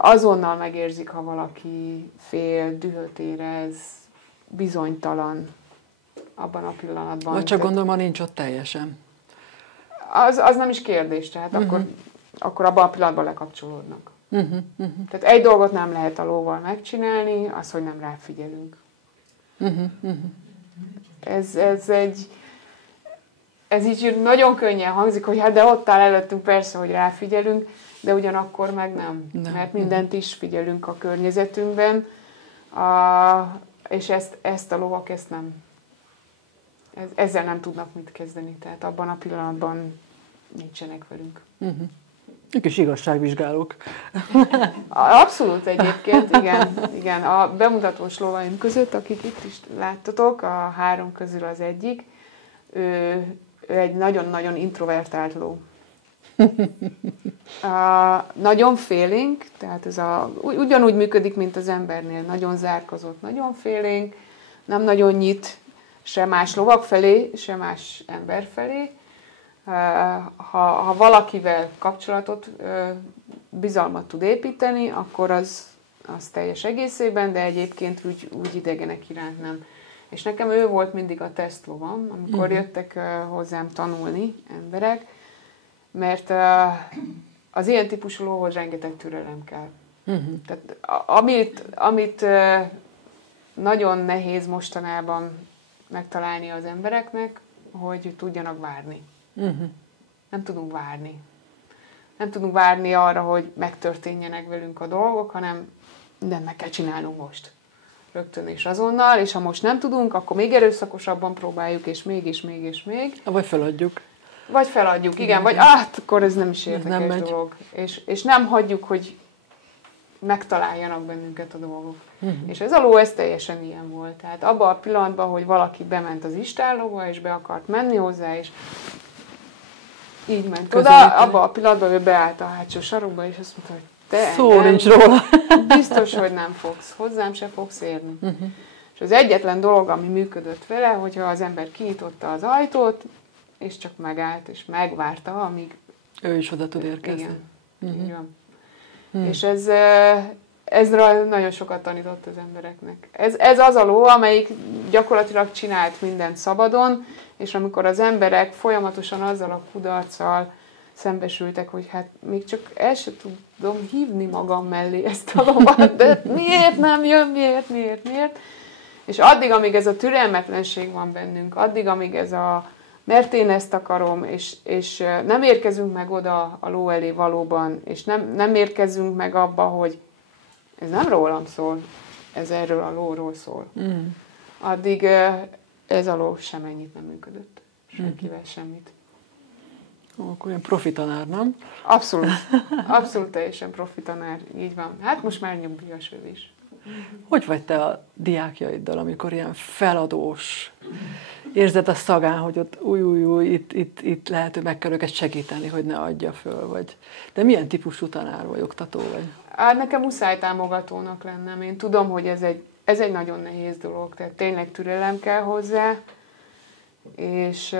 Azonnal megérzik, ha valaki fél, dühöt érez, bizonytalan abban a pillanatban. Vagy csak gondolom, ha nincs ott teljesen. Az nem is kérdés, tehát akkor abban a pillanatban lekapcsolódnak. Tehát egy dolgot nem lehet a lóval megcsinálni, az, hogy nem ráfigyelünk. Ez így nagyon könnyen hangzik, hogy hát de ott áll előttünk, persze, hogy ráfigyelünk, de ugyanakkor meg nem. Mert mindent is figyelünk a környezetünkben, és ezt a lovak nem. Ezzel nem tudnak mit kezdeni, tehát abban a pillanatban nincsenek velünk. Ők is igazságvizsgálók. Abszolút egyébként, igen. A bemutatós lovaim között, akik itt is láttatok, a 3 közül az egyik, ő egy nagyon-nagyon introvertált ló. Nagyon félénk, tehát ez ugyanúgy működik, mint az embernél. Nagyon zárkozott, nagyon félénk, nem nagyon nyit se más lovak felé, se más ember felé. Ha valakivel kapcsolatot, bizalmat tud építeni, akkor az teljes egészében, de egyébként úgy idegenek iránt nem. És nekem ő volt mindig a tesztlovam, amikor jöttek hozzám tanulni emberek, mert az ilyen típusú lóhoz rengeteg türelem kell. Tehát amit nagyon nehéz mostanában megtalálni az embereknek, hogy tudjanak várni. Nem tudunk várni. Nem tudunk várni arra, hogy megtörténjenek velünk a dolgok, hanem mindent meg kell csinálnunk most. Rögtön és azonnal, és ha most nem tudunk, akkor még erőszakosabban próbáljuk, és még. Vagy feladjuk. Vagy feladjuk, igen, vagy akkor ez nem is érdekes dolog. És nem hagyjuk, hogy megtaláljanak bennünket a dolgok. És ez a ló, ez teljesen ilyen volt. Tehát abban a pillanatban, hogy valaki bement az istállóba, és be akart menni hozzá, és így ment oda, abban a pillanatban ő beállt a hátsó sarokba, és azt mondta, hogy te szó nincs róla. Biztos, hogy nem fogsz, hozzám se fogsz érni. És az egyetlen dolog, ami működött vele, hogyha az ember kinyitotta az ajtót, és csak megállt, és megvárta, amíg... Ő is oda tud érkezni. Igen, így van. És ez nagyon sokat tanított az embereknek. Ez az a ló, amelyik gyakorlatilag csinált mindent szabadon, és amikor az emberek folyamatosan azzal a kudarccal szembesültek, hogy hát még csak el sem tudom hívni magam mellé ezt a lovat, de miért nem jön, miért? És addig, amíg ez a türelmetlenség van bennünk, addig, amíg ez mert én ezt akarom, és nem érkezünk meg oda a ló elé valóban, és nem érkezünk meg abba, hogy ez nem rólam szól, ez erről a lóról szól. Addig ez a ló semennyit nem működött. Senkivel semmit. Akkor olyan profi tanár, nem? Abszolút teljesen profi tanár, így van. Hát most már nyugdíjas ő is. Hogy vagy te a diákjaiddal, amikor ilyen feladós, érzed a szagán, hogy ott itt lehet, hogy meg kell őket segíteni, hogy ne adja föl, vagy... De milyen típusú tanár vagy, oktató vagy? Hát nekem muszáj támogatónak lennem. Én tudom, hogy ez egy nagyon nehéz dolog, tehát tényleg türelem kell hozzá, és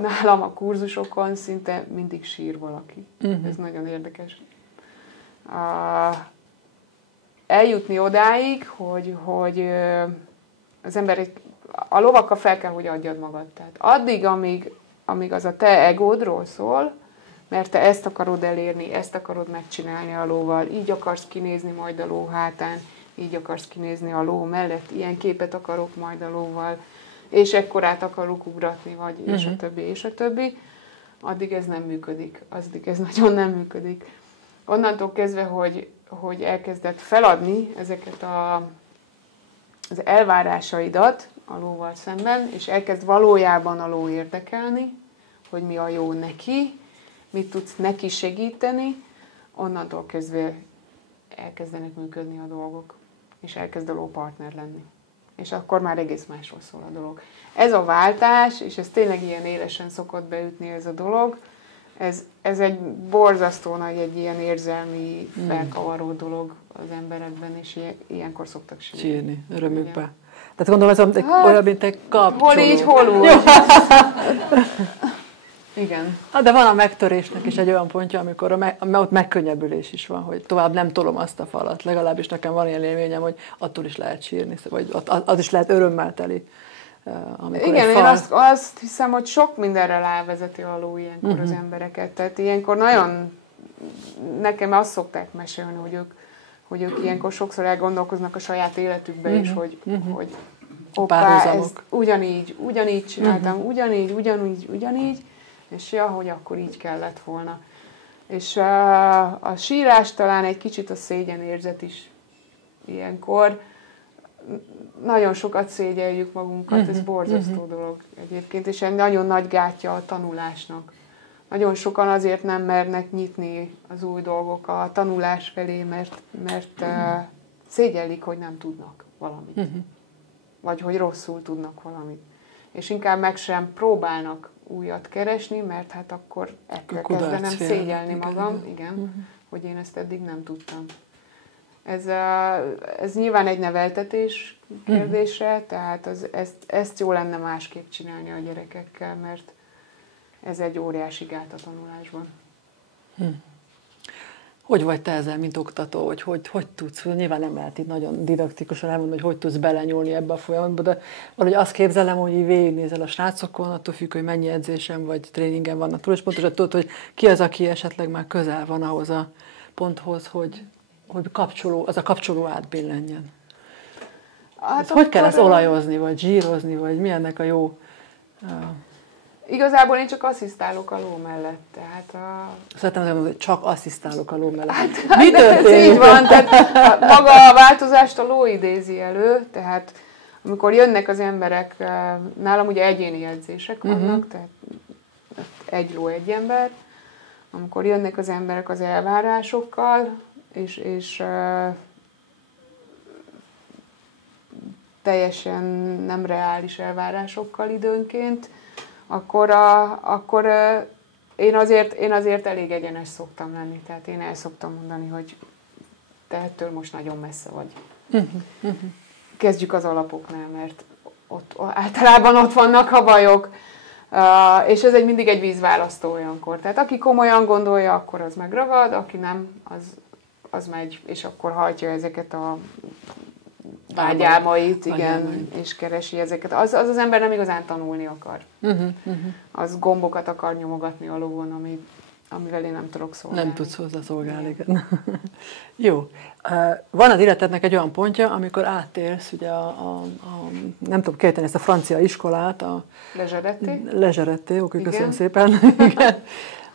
nálam a kurzusokon szinte mindig sír valaki. Ez nagyon érdekes. Eljutni odáig, hogy az ember a lovakkal fel kell, hogy adjad magad. Tehát addig, amíg az a te egódról szól, mert te ezt akarod elérni, ezt akarod megcsinálni a lóval, így akarsz kinézni majd a ló hátán, így akarsz kinézni a ló mellett, ilyen képet akarok majd a lóval, és ekkorát akarok ugratni, vagy és a többi, addig ez nem működik. Addig ez nagyon nem működik. Onnantól kezdve, hogy elkezded feladni ezeket az elvárásaidat a lóval szemben, és elkezd valójában a ló érdekelni, hogy mi a jó neki, mit tudsz neki segíteni, onnantól kezdve elkezdenek működni a dolgok, és elkezd a ló partner lenni. És akkor már egész másról szól a dolog. Ez a váltás, és ez tényleg ilyen élesen szokott beütni ez a dolog, ez egy borzasztó nagy, egy ilyen érzelmi, felkavaró dolog az emberekben, és ilyenkor szoktak sírni. Örömükbe. Tehát gondolom, ez olyan, mint egy kapcsoló. Hol így, hol úgy. Igen. De van a megtörésnek is egy olyan pontja, amikor ott megkönnyebbülés is van, hogy tovább nem tolom azt a falat. Legalábbis nekem van ilyen élményem, hogy attól is lehet sírni, vagy az is lehet örömmel teli. Igen, én azt hiszem, hogy sok mindenre rávezeti a ló ilyenkor az embereket. Tehát ilyenkor nagyon, nekem azt szokták mesélni, hogy ők ilyenkor sokszor elgondolkoznak a saját életükbe is, hogy hoppá, ez ugyanígy csináltam, ugyanígy, és hogy akkor így kellett volna. És a sírás talán egy kicsit a szégyenérzet is ilyenkor. Nagyon sokat szégyeljük magunkat, ez borzasztó dolog egyébként, és egy nagyon nagy gátja a tanulásnak. nagyon sokan azért nem mernek nyitni az új dolgok a tanulás felé, mert szégyellik, hogy nem tudnak valamit. Vagy hogy rosszul tudnak valamit. És inkább meg sem próbálnak újat keresni, mert hát akkor el kell kezdenem szégyelni magam, igen, hogy én ezt eddig nem tudtam. Ez nyilván egy neveltetés kérdése, tehát ezt jó lenne másképp csinálni a gyerekekkel, mert ez egy óriási gát a tanulásban. Hogy vagy te ezzel, mint oktató, hogy tudsz, nyilván nem lehet itt nagyon didaktikusan elmondani, hogy tudsz belenyúlni ebbe a folyamatba, de valahogy azt képzelem, hogy így végignézel a srácokon, attól függ, hogy mennyi edzésem vagy tréningen vannak túl, és pontosan tudod, hogy ki az, aki esetleg már közel van ahhoz a ponthoz, hogy az a kapcsoló átbillenjen. Hát hogy kell ezt olajozni, vagy zsírozni, vagy mi ennek a jó... Igazából én csak asszisztálok a ló mellett. Szeretném mondani, hogy csak asszisztálok a ló mellett. Hát, mi történik? Ez így van, tehát maga a változást a ló idézi elő, tehát amikor jönnek az emberek, nálam ugye egyéni edzések vannak, tehát egy ló, egy ember, amikor jönnek az emberek az elvárásokkal, és teljesen nem reális elvárásokkal időnként, akkor én azért elég egyenes szoktam lenni. Tehát én el szoktam mondani, hogy te ettől most nagyon messze vagy. Kezdjük az alapoknál, mert általában ott vannak a bajok. És ez mindig egy vízválasztó olyankor. Tehát aki komolyan gondolja, akkor az megragad, aki nem, az megy, és akkor hajtja ezeket a vágyálmait, igen, és keresi ezeket. Az ember nem igazán tanulni akar. Az gombokat akar nyomogatni a lóvon, amivel én nem tudok szolgálni. Nem tudsz hozzá szolgálni, igen. Jó. Van az életednek egy olyan pontja, amikor áttérsz, ugye nem tudom kérteni ezt a francia iskolát, Legereté, oké, köszönöm szépen. Igen.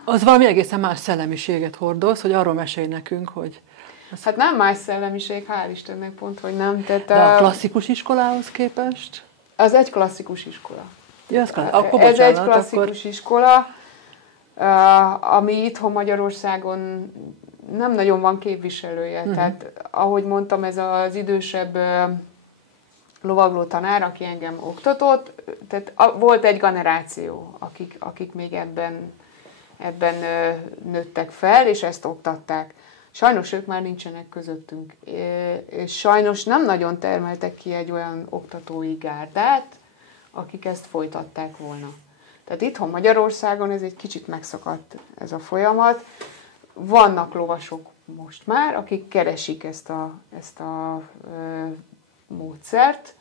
Az valami egészen más szellemiséget hordoz, hogy arról mesélj nekünk, hogy... Hát nem más szellemiség, hál' Istennek pont, hogy nem. Tehát, de a klasszikus iskolához képest? Az egy klasszikus iskola. Ja, ez egy klasszikus iskola, ami itthon Magyarországon nem nagyon van képviselője. Tehát, ahogy mondtam, ez az idősebb lovagló tanár, aki engem oktatott, tehát volt egy generáció, akik még ebben nőttek fel, és ezt oktatták. Sajnos ők már nincsenek közöttünk, és sajnos nem nagyon termeltek ki egy olyan oktatói gárdát, akik ezt folytatták volna. Tehát itthon Magyarországon ez egy kicsit megszakadt ez a folyamat. Vannak lovasok most már, akik keresik ezt a módszert,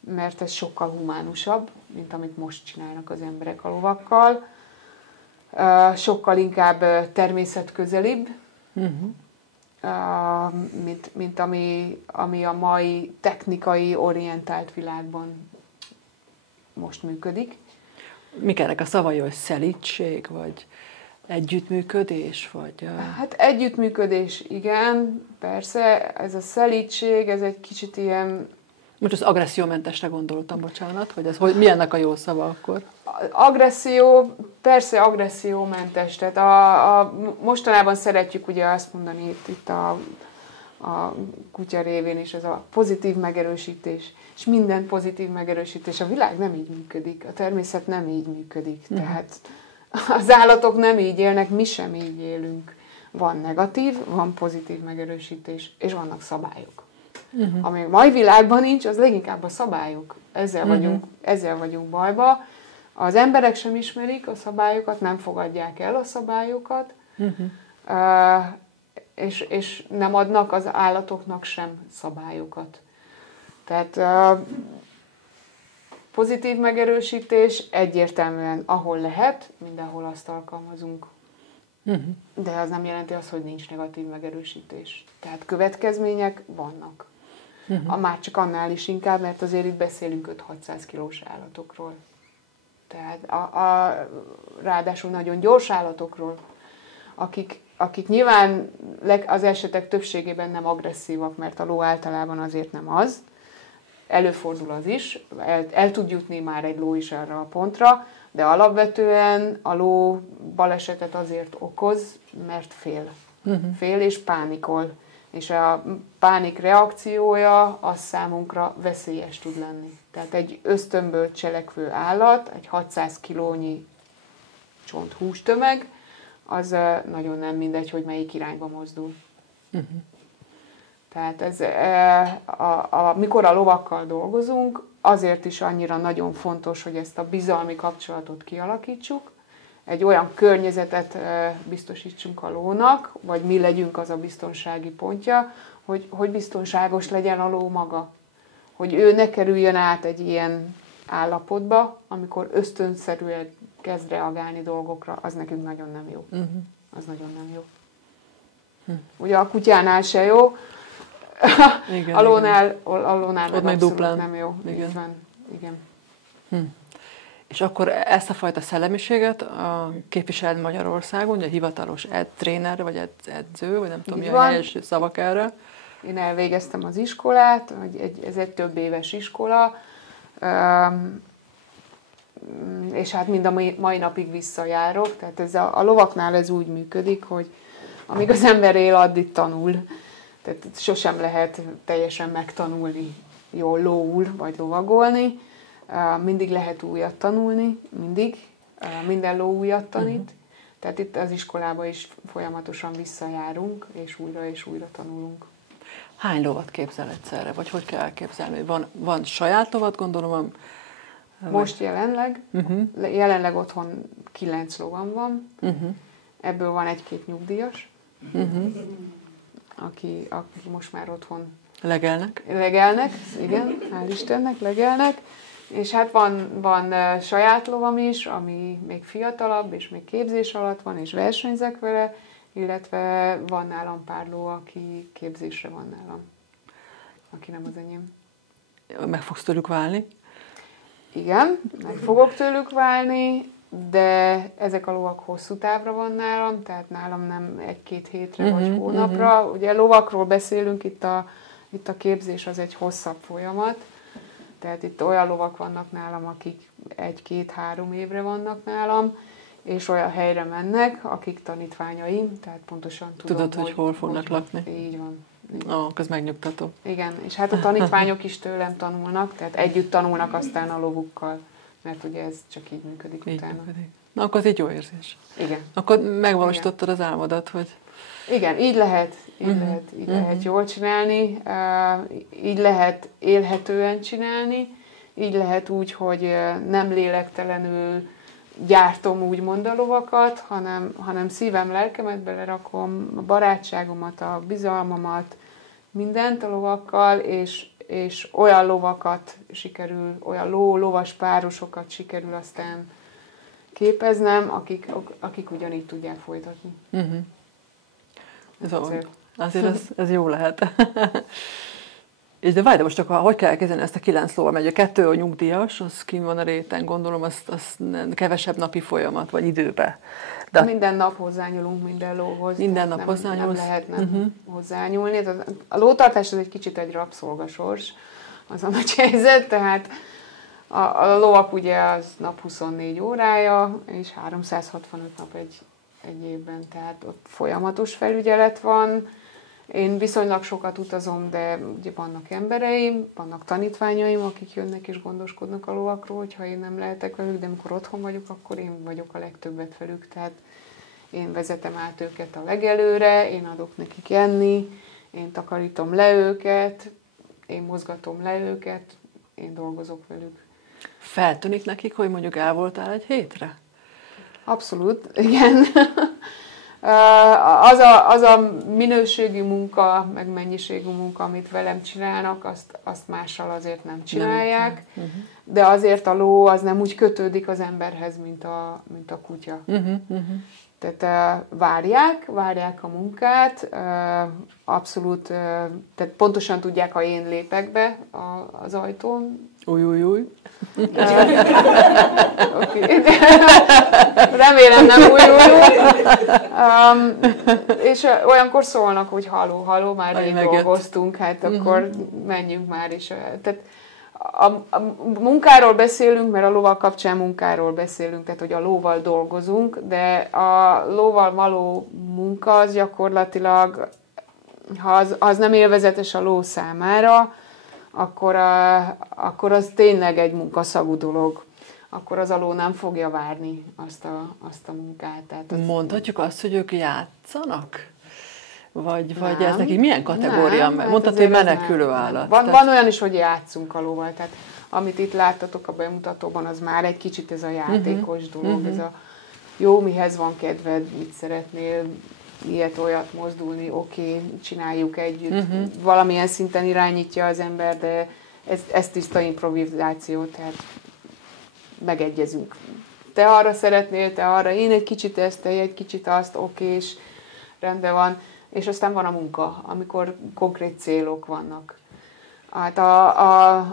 mert ez sokkal humánusabb, mint amit most csinálnak az emberek a lovakkal. Sokkal inkább természetközelibb, mint ami a mai technikai orientált világban most működik. Mik ennek a szavai, hogy szelídség, vagy együttműködés? Vagy Hát együttműködés, igen, persze. Ez a szelídség, ez egy kicsit ilyen... Most az agressziómentesre gondoltam, bocsánat, hogy mi ennek a jó szava akkor? Agresszió, persze agressziómentes. Tehát mostanában szeretjük ugye azt mondani itt a kutya révén is, ez a pozitív megerősítés. És minden pozitív megerősítés. A világ nem így működik, a természet nem így működik. Tehát az állatok nem így élnek, mi sem így élünk. Van negatív, van pozitív megerősítés, és vannak szabályok. Ami a mai világban nincs, az leginkább a szabályok. Ezzel vagyunk bajba. Az emberek sem ismerik a szabályokat, nem fogadják el a szabályokat, és nem adnak az állatoknak sem szabályokat. Tehát pozitív megerősítés egyértelműen ahol lehet, mindenhol azt alkalmazunk. De az nem jelenti azt, hogy nincs negatív megerősítés. Tehát következmények vannak. Már csak annál is inkább, mert azért itt beszélünk 5-600 kilós állatokról. Tehát ráadásul nagyon gyors állatokról, akik nyilván az esetek többségében nem agresszívak, mert a ló általában azért nem az. Előfordul az is, el tud jutni már egy ló is erre a pontra, De alapvetően a ló balesetet azért okoz, mert fél. Fél és pánikol. És a pánik reakciója az számunkra veszélyes tud lenni. Tehát egy ösztönből cselekvő állat, egy 600 kilónyi csont-hústömeg, az nagyon nem mindegy, hogy melyik irányba mozdul. Tehát mikor a lovakkal dolgozunk, azért is annyira nagyon fontos, hogy ezt a bizalmi kapcsolatot kialakítsuk, egy olyan környezetet biztosítsunk a lónak, vagy mi legyünk az a biztonsági pontja, hogy biztonságos legyen a ló maga. Hogy ő ne kerüljön át egy ilyen állapotba, amikor ösztönszerűen kezd reagálni dolgokra, az nekünk nagyon nem jó. Az nagyon nem jó. Ugye a kutyánál se jó, igen, a lónál meg meg duplán. nem jó. Igen. Van. Igen. És akkor ezt a fajta szellemiséget képvisel Magyarországon, ugye hivatalos tréner, vagy edző, vagy nem tudom, mi a helyes szavak erre. Én elvégeztem az iskolát, ez egy több éves iskola, és hát mind a mai napig visszajárok. Tehát ez a lovaknál ez úgy működik, hogy amíg az ember él, addig tanul. Tehát sosem lehet teljesen megtanulni jól lóul, vagy lovagolni. Mindig lehet újat tanulni, mindig. Minden ló újat tanít. Tehát itt az iskolában is folyamatosan visszajárunk, és újra tanulunk. Hány lovat képzel egyszerre? Vagy hogy kell elképzelni? Van saját lovat, gondolom? Most jelenleg otthon 9 lovam van. Ebből van egy-két nyugdíjas, aki most már otthon legelnek, igen, hál' Istennek, legelnek. És hát van saját lovam is, ami még fiatalabb, és még képzés alatt van, és versenyzek vele, illetve van nálam pár ló, aki képzésre van nálam, aki nem az enyém. Meg fogsz tőlük válni? Igen, meg fogok tőlük válni, de ezek a lovak hosszú távra van nálam, tehát nálam nem 1-2 hétre vagy hónapra. Ugye lovakról beszélünk, itt a képzés az egy hosszabb folyamat, tehát itt olyan lovak vannak nálam, akik 1-2-3 évre vannak nálam, és olyan helyre mennek, akik tanítványaim, tehát pontosan tudod, hogy hol fognak lakni. Így van. Az megnyugtató. Igen, és hát a tanítványok is tőlem tanulnak, tehát együtt tanulnak aztán a lovukkal, mert ugye ez csak így működik utána. Na, akkor az egy jó érzés. Igen. Akkor megvalósítottad az álmodat, hogy... Igen, így lehet jól csinálni, így lehet élhetően csinálni, így lehet úgy, hogy nem lélektelenül gyártom úgymond a lovakat, hanem szívem, lelkemet belerakom, a barátságomat, a bizalmamat, mindent a lovakkal, és olyan lovakat sikerül, olyan ló-lovas párosokat sikerül aztán képeznem, akik ugyanígy tudják folytatni. Azért ez jó lehet. És de várj, de most akkor hogy kell elkezdeni ezt a 9 lóval? Mert a 2 a nyugdíjas, az kim van a réten, gondolom, az kevesebb napi folyamat, vagy időbe. De minden nap hozzányúlunk minden lóhoz. Minden nap hozzányúlsz? Nem lehet hozzányúlni. A lótartás az egy kicsit egy rabszolgasors, az a nagy helyzet, tehát a lovak ugye az nap 24 órája, és 365 nap egy évben, tehát ott folyamatos felügyelet van. Én viszonylag sokat utazom, de ugye vannak embereim, vannak tanítványaim, akik jönnek és gondoskodnak a lovakról, hogyha én nem lehetek velük, de amikor otthon vagyok, akkor én vagyok a legtöbbet velük, tehát én vezetem át őket a legelőre, én adok nekik enni, én takarítom le őket, én mozgatom le őket, én dolgozok velük. Feltűnik nekik, hogy mondjuk el voltál egy hétre? Abszolút, igen. Az a minőségű munka, meg mennyiségű munka, amit velem csinálnak, azt mással azért nem csinálják, de azért a ló az nem úgy kötődik az emberhez, mint a kutya. Tehát várják a munkát, abszolút, tehát pontosan tudják, ha én lépek be az ajtón. Új. Remélem nem új. És olyankor szólnak, hogy haló, már így dolgoztunk, hát akkor menjünk már is. Tehát a munkáról beszélünk, mert a lóval kapcsán munkáról beszélünk, tehát hogy a lóval dolgozunk, de a lóval való munka az gyakorlatilag, ha az nem élvezetes a ló számára, akkor az tényleg egy munkaszagú dolog. Akkor az a ló nem fogja várni azt a munkát. Tehát mondhatjuk azt, hogy ők játszanak? Vagy ez neki milyen kategória? Nem, mondtad, hogy menekülő állat. Van olyan is, hogy játszunk a lóval. Tehát amit itt láttatok a bemutatóban, az már egy kicsit ez a játékos dolog. Ez a jó, mihez van kedved, mit szeretnél, ilyet, olyat mozdulni, oké, csináljuk együtt. Valamilyen szinten irányítja az ember, de ez tiszta improvizáció, tehát megegyezünk. Te arra szeretnél, te arra, én egy kicsit ezt, te egy kicsit azt, oké, és rendben van. És aztán van a munka, amikor konkrét célok vannak. Hát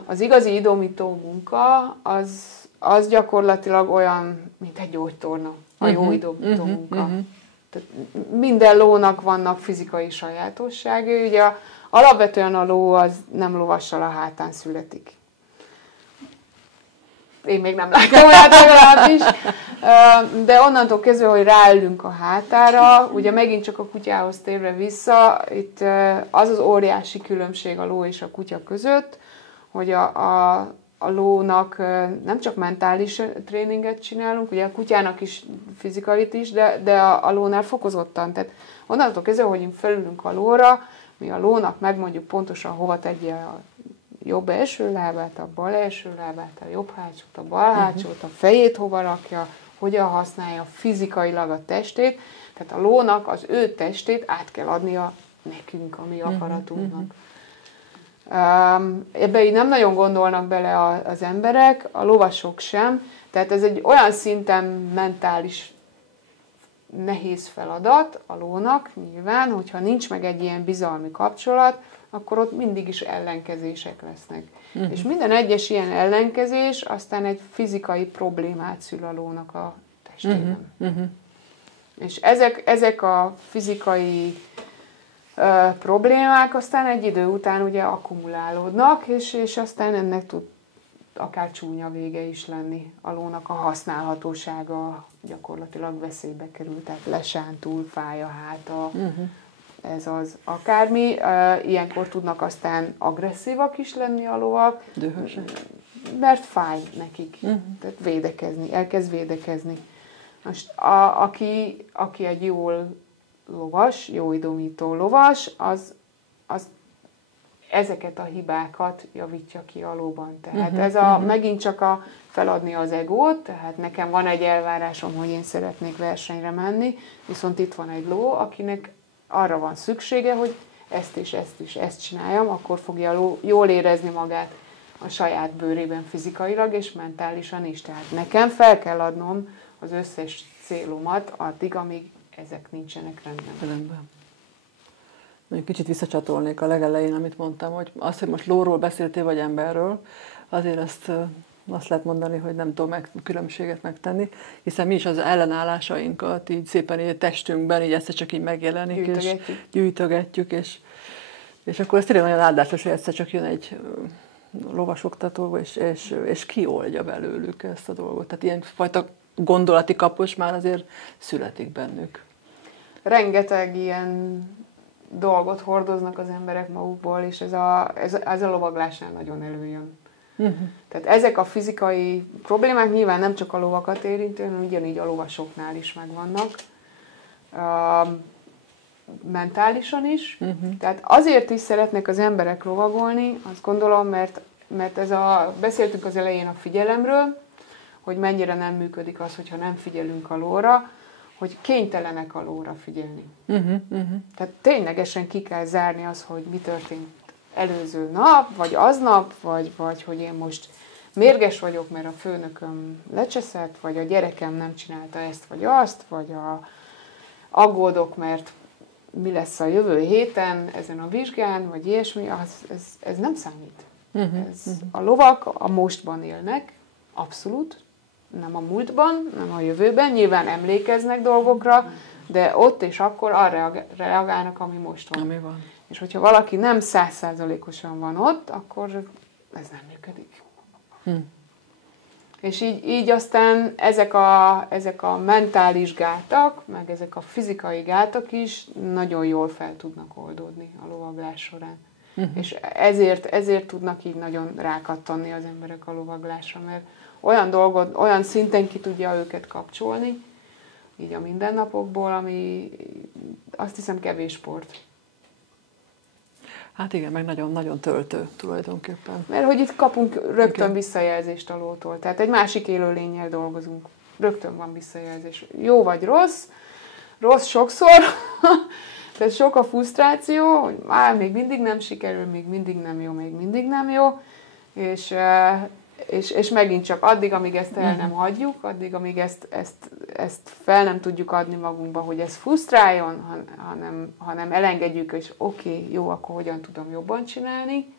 az igazi idomító munka, az gyakorlatilag olyan, mint egy gyógytorna, a jó idomító munka. Tehát minden lónak vannak fizikai sajátosságai. Ugye alapvetően a ló az nem lovassal a hátán születik. Én még nem láttam olyat legalábbis, de onnantól kezdve, hogy ráülünk a hátára, ugye megint csak a kutyához térve vissza, itt az óriási különbség a ló és a kutya között, hogy a lónak nem csak mentális tréninget csinálunk, ugye a kutyának is fizikait is, de a lónál fokozottan. Tehát onnantól kezdve, hogy felülünk a lóra, mi a lónak megmondjuk pontosan hova tegye a jobb első lábát, a bal első lábát, a jobb hátsót, a bal hátsót, a fejét hova rakja, hogyan használja fizikailag a testét. Tehát a lónak az ő testét át kell adnia nekünk, a mi akaratunknak. Ebbe így nem nagyon gondolnak bele az emberek, a lovasok sem. Tehát ez egy olyan szinten mentális nehéz feladat a lónak nyilván, hogyha nincs meg egy ilyen bizalmi kapcsolat, akkor ott mindig is ellenkezések lesznek. És minden egyes ilyen ellenkezés aztán egy fizikai problémát szül a lónak a testében. És ezek a fizikai problémák aztán egy idő után ugye akkumulálódnak, és aztán ennek tud akár csúnya vége is lenni. A lónak a használhatósága gyakorlatilag veszélybe kerül, tehát lesántul, fáj a háta, ez az akármi. Ilyenkor tudnak aztán agresszívak is lenni a lovak, mert fáj nekik. Tehát védekezni, elkezd védekezni. Most aki egy jól lovas, jó idomító lovas, az ezeket a hibákat javítja ki a lóban. Tehát ez megint csak feladni az egót, tehát nekem van egy elvárásom, hogy én szeretnék versenyre menni, viszont itt van egy ló, akinek arra van szüksége, hogy ezt csináljam, akkor fogja a ló jól érezni magát a saját bőrében fizikailag és mentálisan is. Tehát nekem fel kell adnom az összes célomat addig, amíg ezek nincsenek rendben. Mondjuk kicsit visszacsatolnék a legelején, amit mondtam, hogy az, hogy most lóról beszéltél, vagy emberről, azért azt lehet mondani, hogy nem tudom különbséget megtenni, hiszen mi is az ellenállásainkat így szépen így testünkben, így egyszer csak így megjelenik, és gyűjtögetjük, és akkor ez tényleg nagyon áldásos, hogy egyszer csak jön egy lovasoktató, és kioldja belőlük ezt a dolgot. Tehát ilyenfajta gondolati kapos már azért születik bennük. Rengeteg ilyen dolgot hordoznak az emberek magukból, és ez a lovaglásnál nagyon előjön. Tehát ezek a fizikai problémák nyilván nem csak a lovakat érintő, hanem ugyanígy a lovasoknál is megvannak. Mentálisan is. Tehát azért is szeretnek az emberek lovagolni, azt gondolom, mert beszéltünk az elején a figyelemről, hogy mennyire nem működik az, hogyha nem figyelünk a lóra, hogy kénytelenek a lóra figyelni. Tehát ténylegesen ki kell zárni az, hogy mi történt előző nap, vagy aznap, vagy hogy én most mérges vagyok, mert a főnököm lecseszett, vagy a gyerekem nem csinálta ezt vagy azt, vagy aggódok, mert mi lesz a jövő héten ezen a vizsgán, vagy ilyesmi, ez nem számít. A lovak a mostban élnek, abszolút, nem a múltban, nem a jövőben, nyilván emlékeznek dolgokra, de ott és akkor arra reagálnak, ami most van. Ami van. És hogyha valaki nem 100%-osan van ott, akkor ez nem működik. Hm. És így aztán ezek a mentális gátak, meg ezek a fizikai gátak is nagyon jól fel tudnak oldódni a lovaglás során. És ezért tudnak így nagyon rákattanni az emberek a lovaglásra, mert olyan szinten ki tudja őket kapcsolni, így a mindennapokból, ami azt hiszem kevés sport. Hát igen, meg nagyon-nagyon töltő tulajdonképpen. Mert hogy itt kapunk rögtön visszajelzést a lótól. Tehát egy másik élőlénnyel dolgozunk. Rögtön van visszajelzés. Jó vagy rossz, rossz sokszor, tehát sok a frusztráció, hogy még mindig nem sikerül, még mindig nem jó, még mindig nem jó, és megint csak addig, amíg ezt el nem hagyjuk, addig, amíg ezt fel nem tudjuk adni magunkba, hogy ez frusztráljon, hanem elengedjük, és oké, jó, akkor hogyan tudom jobban csinálni.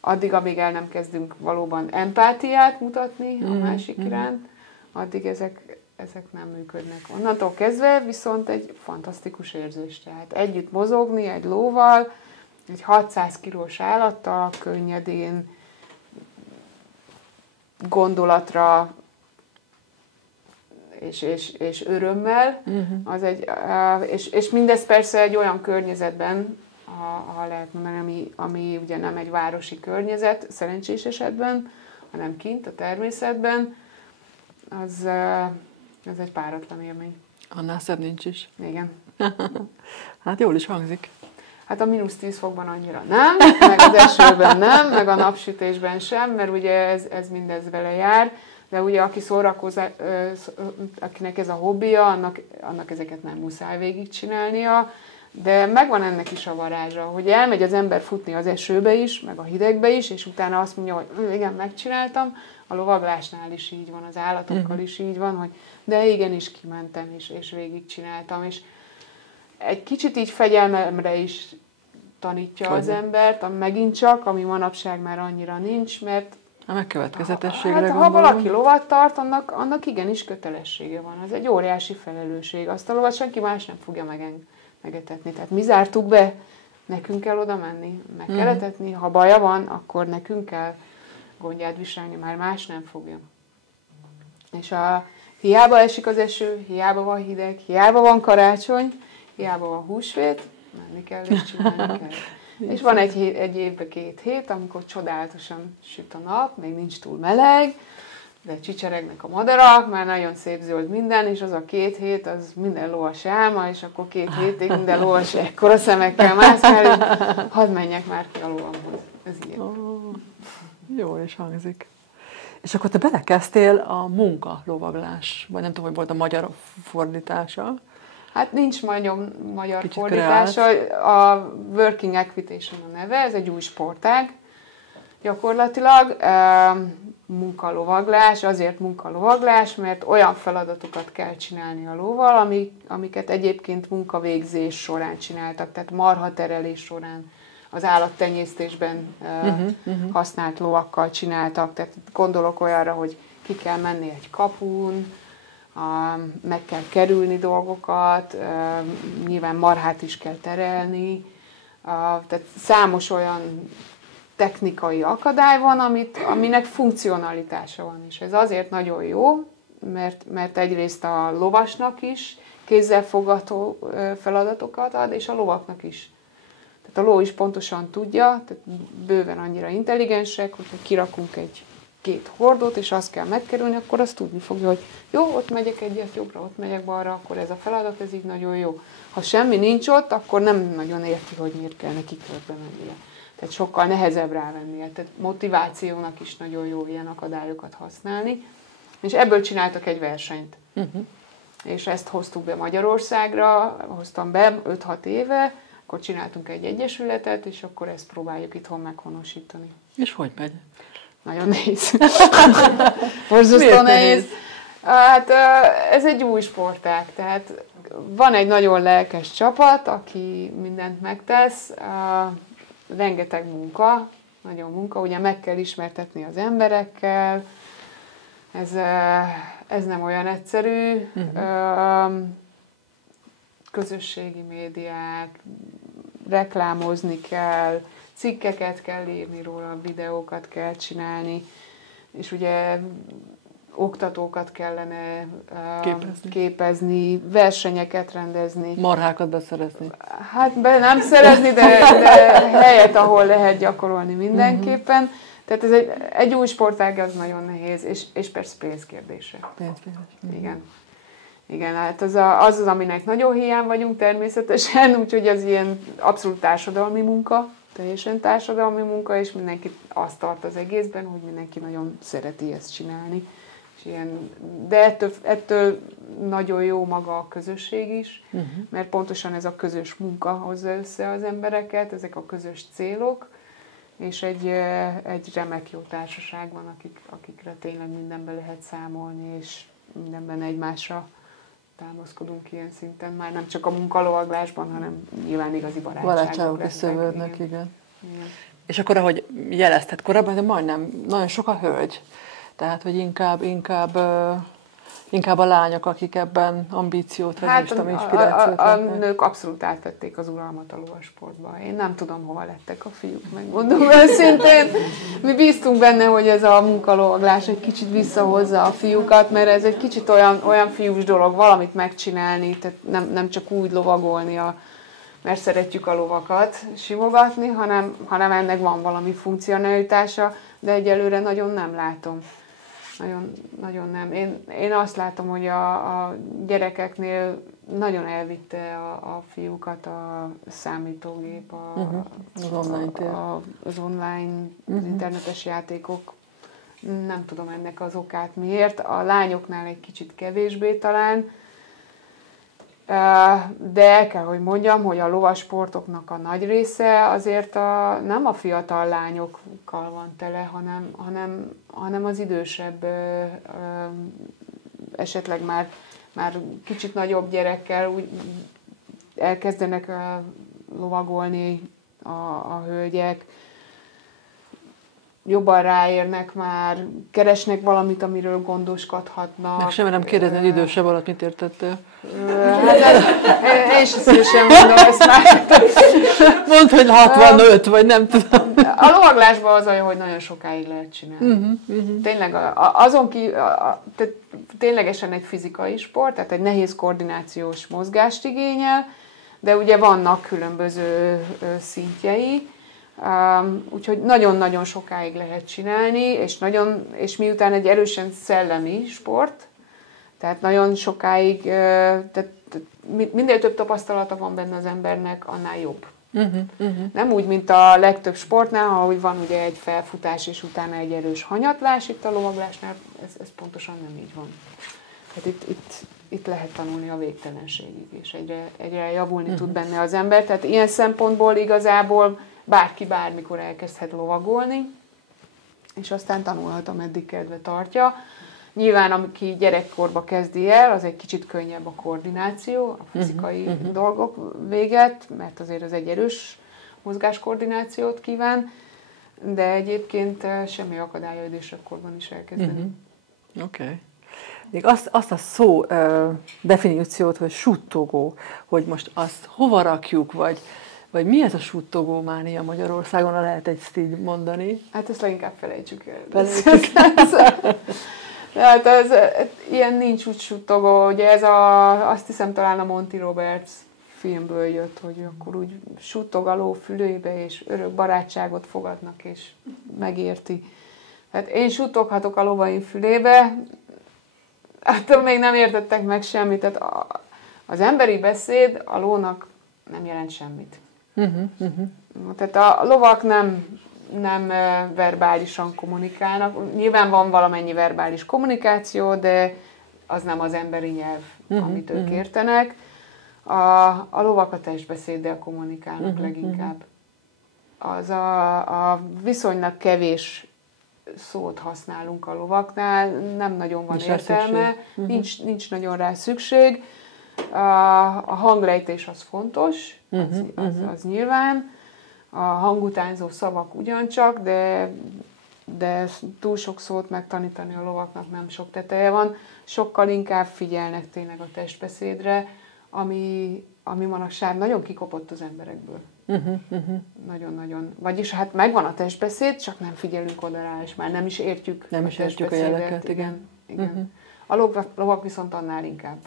Addig, amíg el nem kezdünk valóban empátiát mutatni a másik iránt, addig ezek nem működnek. Onnantól kezdve viszont egy fantasztikus érzés. Tehát együtt mozogni egy lóval, egy 600 kilós állattal, könnyedén, gondolatra és örömmel, és mindez persze egy olyan környezetben, ha lehet mondani, ami ugye nem egy városi környezet, szerencsés esetben, hanem kint a természetben, az egy páratlan élmény. Annál szebb nincs is. Igen. Hát jól is hangzik. Hát a -10 fokban annyira nem, meg az esőben nem, meg a napsütésben sem, mert ugye ez mindez vele jár, de ugye aki akinek ez a hobbija, annak ezeket nem muszáj végigcsinálnia, de megvan ennek is a varázsa, hogy elmegy az ember futni az esőbe is, meg a hidegbe is, és utána azt mondja, hogy igen, megcsináltam, a lovaglásnál is így van, az állatokkal is így van, hogy de igenis kimentem és végigcsináltam, és egy kicsit így fegyelmemre is tanítja az embert, megint csak, ami manapság már annyira nincs, mert a megkövetkezetességre hát, ha valaki lovat tart, annak igenis kötelessége van. Az egy óriási felelősség. Azt a lovat senki más nem fogja megetetni. Tehát mi zártuk be, nekünk kell oda menni, meg kell etetni. Ha baja van, akkor nekünk kell gondját viselni, már más nem fogja. És hiába esik az eső, hiába van hideg, hiába van karácsony, hiába van húsvét, menni kell és csinálni kell. És van egy évben 2 hét, amikor csodálatosan süt a nap, még nincs túl meleg, de csicseregnek a madarak, már nagyon szép zöld minden, és az a 2 hét, az minden lovas álma, és akkor 2 hétig minden lovas ekkora szemekkel mászkál, és hadd menjek már ki a lovamhoz. Ez ilyen. Jó is hangzik. És akkor te belekezdtél a munkalovaglás, vagy nem tudom, hogy volt a magyar fordítása. Hát nincs magyar fordítása, a Working Equitation a neve, ez egy új sportág gyakorlatilag. Munkalovaglás, azért munkalovaglás, mert olyan feladatokat kell csinálni a lóval, amiket egyébként munkavégzés során csináltak, tehát marhaterelés során, az állattenyésztésben használt lovakkal csináltak. Tehát gondolok olyanra, hogy ki kell menni egy kapun, meg kell kerülni dolgokat, nyilván marhát is kell terelni, tehát számos olyan technikai akadály van, aminek funkcionalitása van, és ez azért nagyon jó, mert egyrészt a lovasnak is kézzelfogható feladatokat ad, és a lovaknak is. Tehát a ló is pontosan tudja, tehát bőven annyira intelligensek, hogyha kirakunk két hordót, és azt kell megkerülni, akkor azt tudni fogja, hogy jó, ott megyek egyet jobbra, ott megyek balra, akkor ez a feladat, ez így nagyon jó. Ha semmi nincs ott, akkor nem nagyon érti, hogy miért kell neki körbe mennie. Tehát sokkal nehezebb rávennie. Tehát motivációnak is nagyon jó ilyen akadályokat használni. És ebből csináltak egy versenyt. És ezt hoztuk be Magyarországra, hoztam be 5-6 éve, akkor csináltunk egy egyesületet, és akkor ezt próbáljuk itthon meghonosítani. És hogy megy? Nagyon nehéz. Borzasztó nehéz. Hát ez egy új sportág, tehát van egy nagyon lelkes csapat, aki mindent megtesz, rengeteg munka, nagyon munka, ugye meg kell ismertetni az emberekkel, ez nem olyan egyszerű, közösségi médiák, reklámozni kell, cikkeket kell írni róla, videókat kell csinálni, és ugye oktatókat kellene képezni, versenyeket rendezni. Marhákat beszerezni. Hát nem szerezni, de helyet, ahol lehet gyakorolni mindenképpen. Tehát ez egy új sportág, az nagyon nehéz, és persze pénzkérdése. Igen. Igen, hát az, aminek nagyon hiány vagyunk természetesen, úgyhogy az ilyen abszolút társadalmi munka, teljesen társadalmi munka, és mindenki azt tart az egészben, hogy mindenki nagyon szereti ezt csinálni. De ettől nagyon jó maga a közösség is, mert pontosan ez a közös munka hozza össze az embereket, ezek a közös célok, és egy remek jó társaság van, akikre tényleg mindenben lehet számolni, és mindenben egymásra támaszkodunk ilyen szinten. Már nem csak a munkalovaglásban, hanem nyilván igazi barátságok összevődnek, igen. És akkor, ahogy jelezted korábban, de majdnem nagyon sok a hölgy. Tehát, hogy inkább a lányok, akik ebben ambíciót, vagy inspirációt a nők abszolút átvették az uralmat a lovasportba. Én nem tudom, hova lettek a fiúk, megmondom őszintén. Mi bíztunk benne, hogy ez a munkalovaglás egy kicsit visszahozza a fiúkat, mert ez egy kicsit olyan fiús dolog, valamit megcsinálni, tehát nem csak úgy lovagolni, mert szeretjük a lovakat simogatni, hanem ennek van valami funkcionalitása, de egyelőre nagyon nem látom. Nagyon nem. Én azt látom, hogy a gyerekeknél nagyon elvitte a fiúkat a számítógép, az online, az internetes játékok. Nem tudom ennek az okát miért. A lányoknál egy kicsit kevésbé talán, de el kell, hogy mondjam, hogy a lovasportoknak a nagy része azért nem a fiatal lányokkal van tele, hanem az idősebb, esetleg már kicsit nagyobb gyerekkel úgy elkezdenek lovagolni a hölgyek, jobban ráérnek már, keresnek valamit, amiről gondoskodhatnak. Meg sem nem kérdezni, hogy idősebb alatt mit értettél? Én sem szívesen mondom ezt már. Mondd, hogy 65, vagy nem tudom. A lovaglásban az olyan, hogy nagyon sokáig lehet csinálni. Tényleg tehát ténylegesen egy fizikai sport, tehát egy nehéz koordinációs mozgást igényel, de ugye vannak különböző szintjei, úgyhogy nagyon-nagyon sokáig lehet csinálni, és miután egy erősen szellemi sport, tehát nagyon sokáig, tehát minél több tapasztalata van benne az embernek, annál jobb. Nem úgy, mint a legtöbb sportnál, ahogy van ugye egy felfutás, és utána egy erős hanyatlás, itt a lovaglásnál ez pontosan nem így van. Tehát itt lehet tanulni a végtelenségig, és egyre javulni tud benne az ember. Tehát ilyen szempontból igazából bárki bármikor elkezdhet lovagolni, és aztán tanulhat, ameddig kedve tartja. Nyilván, aki gyerekkorba kezdi el, az egy kicsit könnyebb a koordináció, a fizikai dolgok véget, mert azért az egy erős mozgáskoordinációt kíván, de egyébként semmi akadálya idősebbkorban is elkezdeni. Oké. Még azt a szó definíciót, hogy suttogó, hogy most azt hova rakjuk, vagy mi ez a suttogó mánia Magyarországon, lehet ezt így mondani? Hát ezt leginkább felejtsük el. Tehát ilyen nincs úgy suttogó, ugye ez azt hiszem talán a Monty Roberts filmből jött, hogy akkor úgy suttog a ló fülébe, és örök barátságot fogadnak, és megérti. Tehát én suttoghatok a lovaim fülébe, attól még nem értettek meg semmit. Tehát az emberi beszéd a lónak nem jelent semmit. Tehát a lovak nem verbálisan kommunikálnak. Nyilván van valamennyi verbális kommunikáció, de az nem az emberi nyelv, amit ők értenek. A lovak a testbeszéddel kommunikálnak leginkább. Az a viszonylag kevés szót használunk a lovaknál, nem nagyon van értelme, nincs nagyon rá szükség. A hanglejtés az fontos, az nyilván. A hangutánzó szavak ugyancsak, de túl sok szót megtanítani a lovaknak nem sok teteje van. Sokkal inkább figyelnek tényleg a testbeszédre, ami manapság nagyon kikopott az emberekből. Nagyon-nagyon. Vagyis hát megvan a testbeszéd, csak nem figyelünk oda rá, és már nem is értjük a jeleket. Igen. A lovak viszont annál inkább.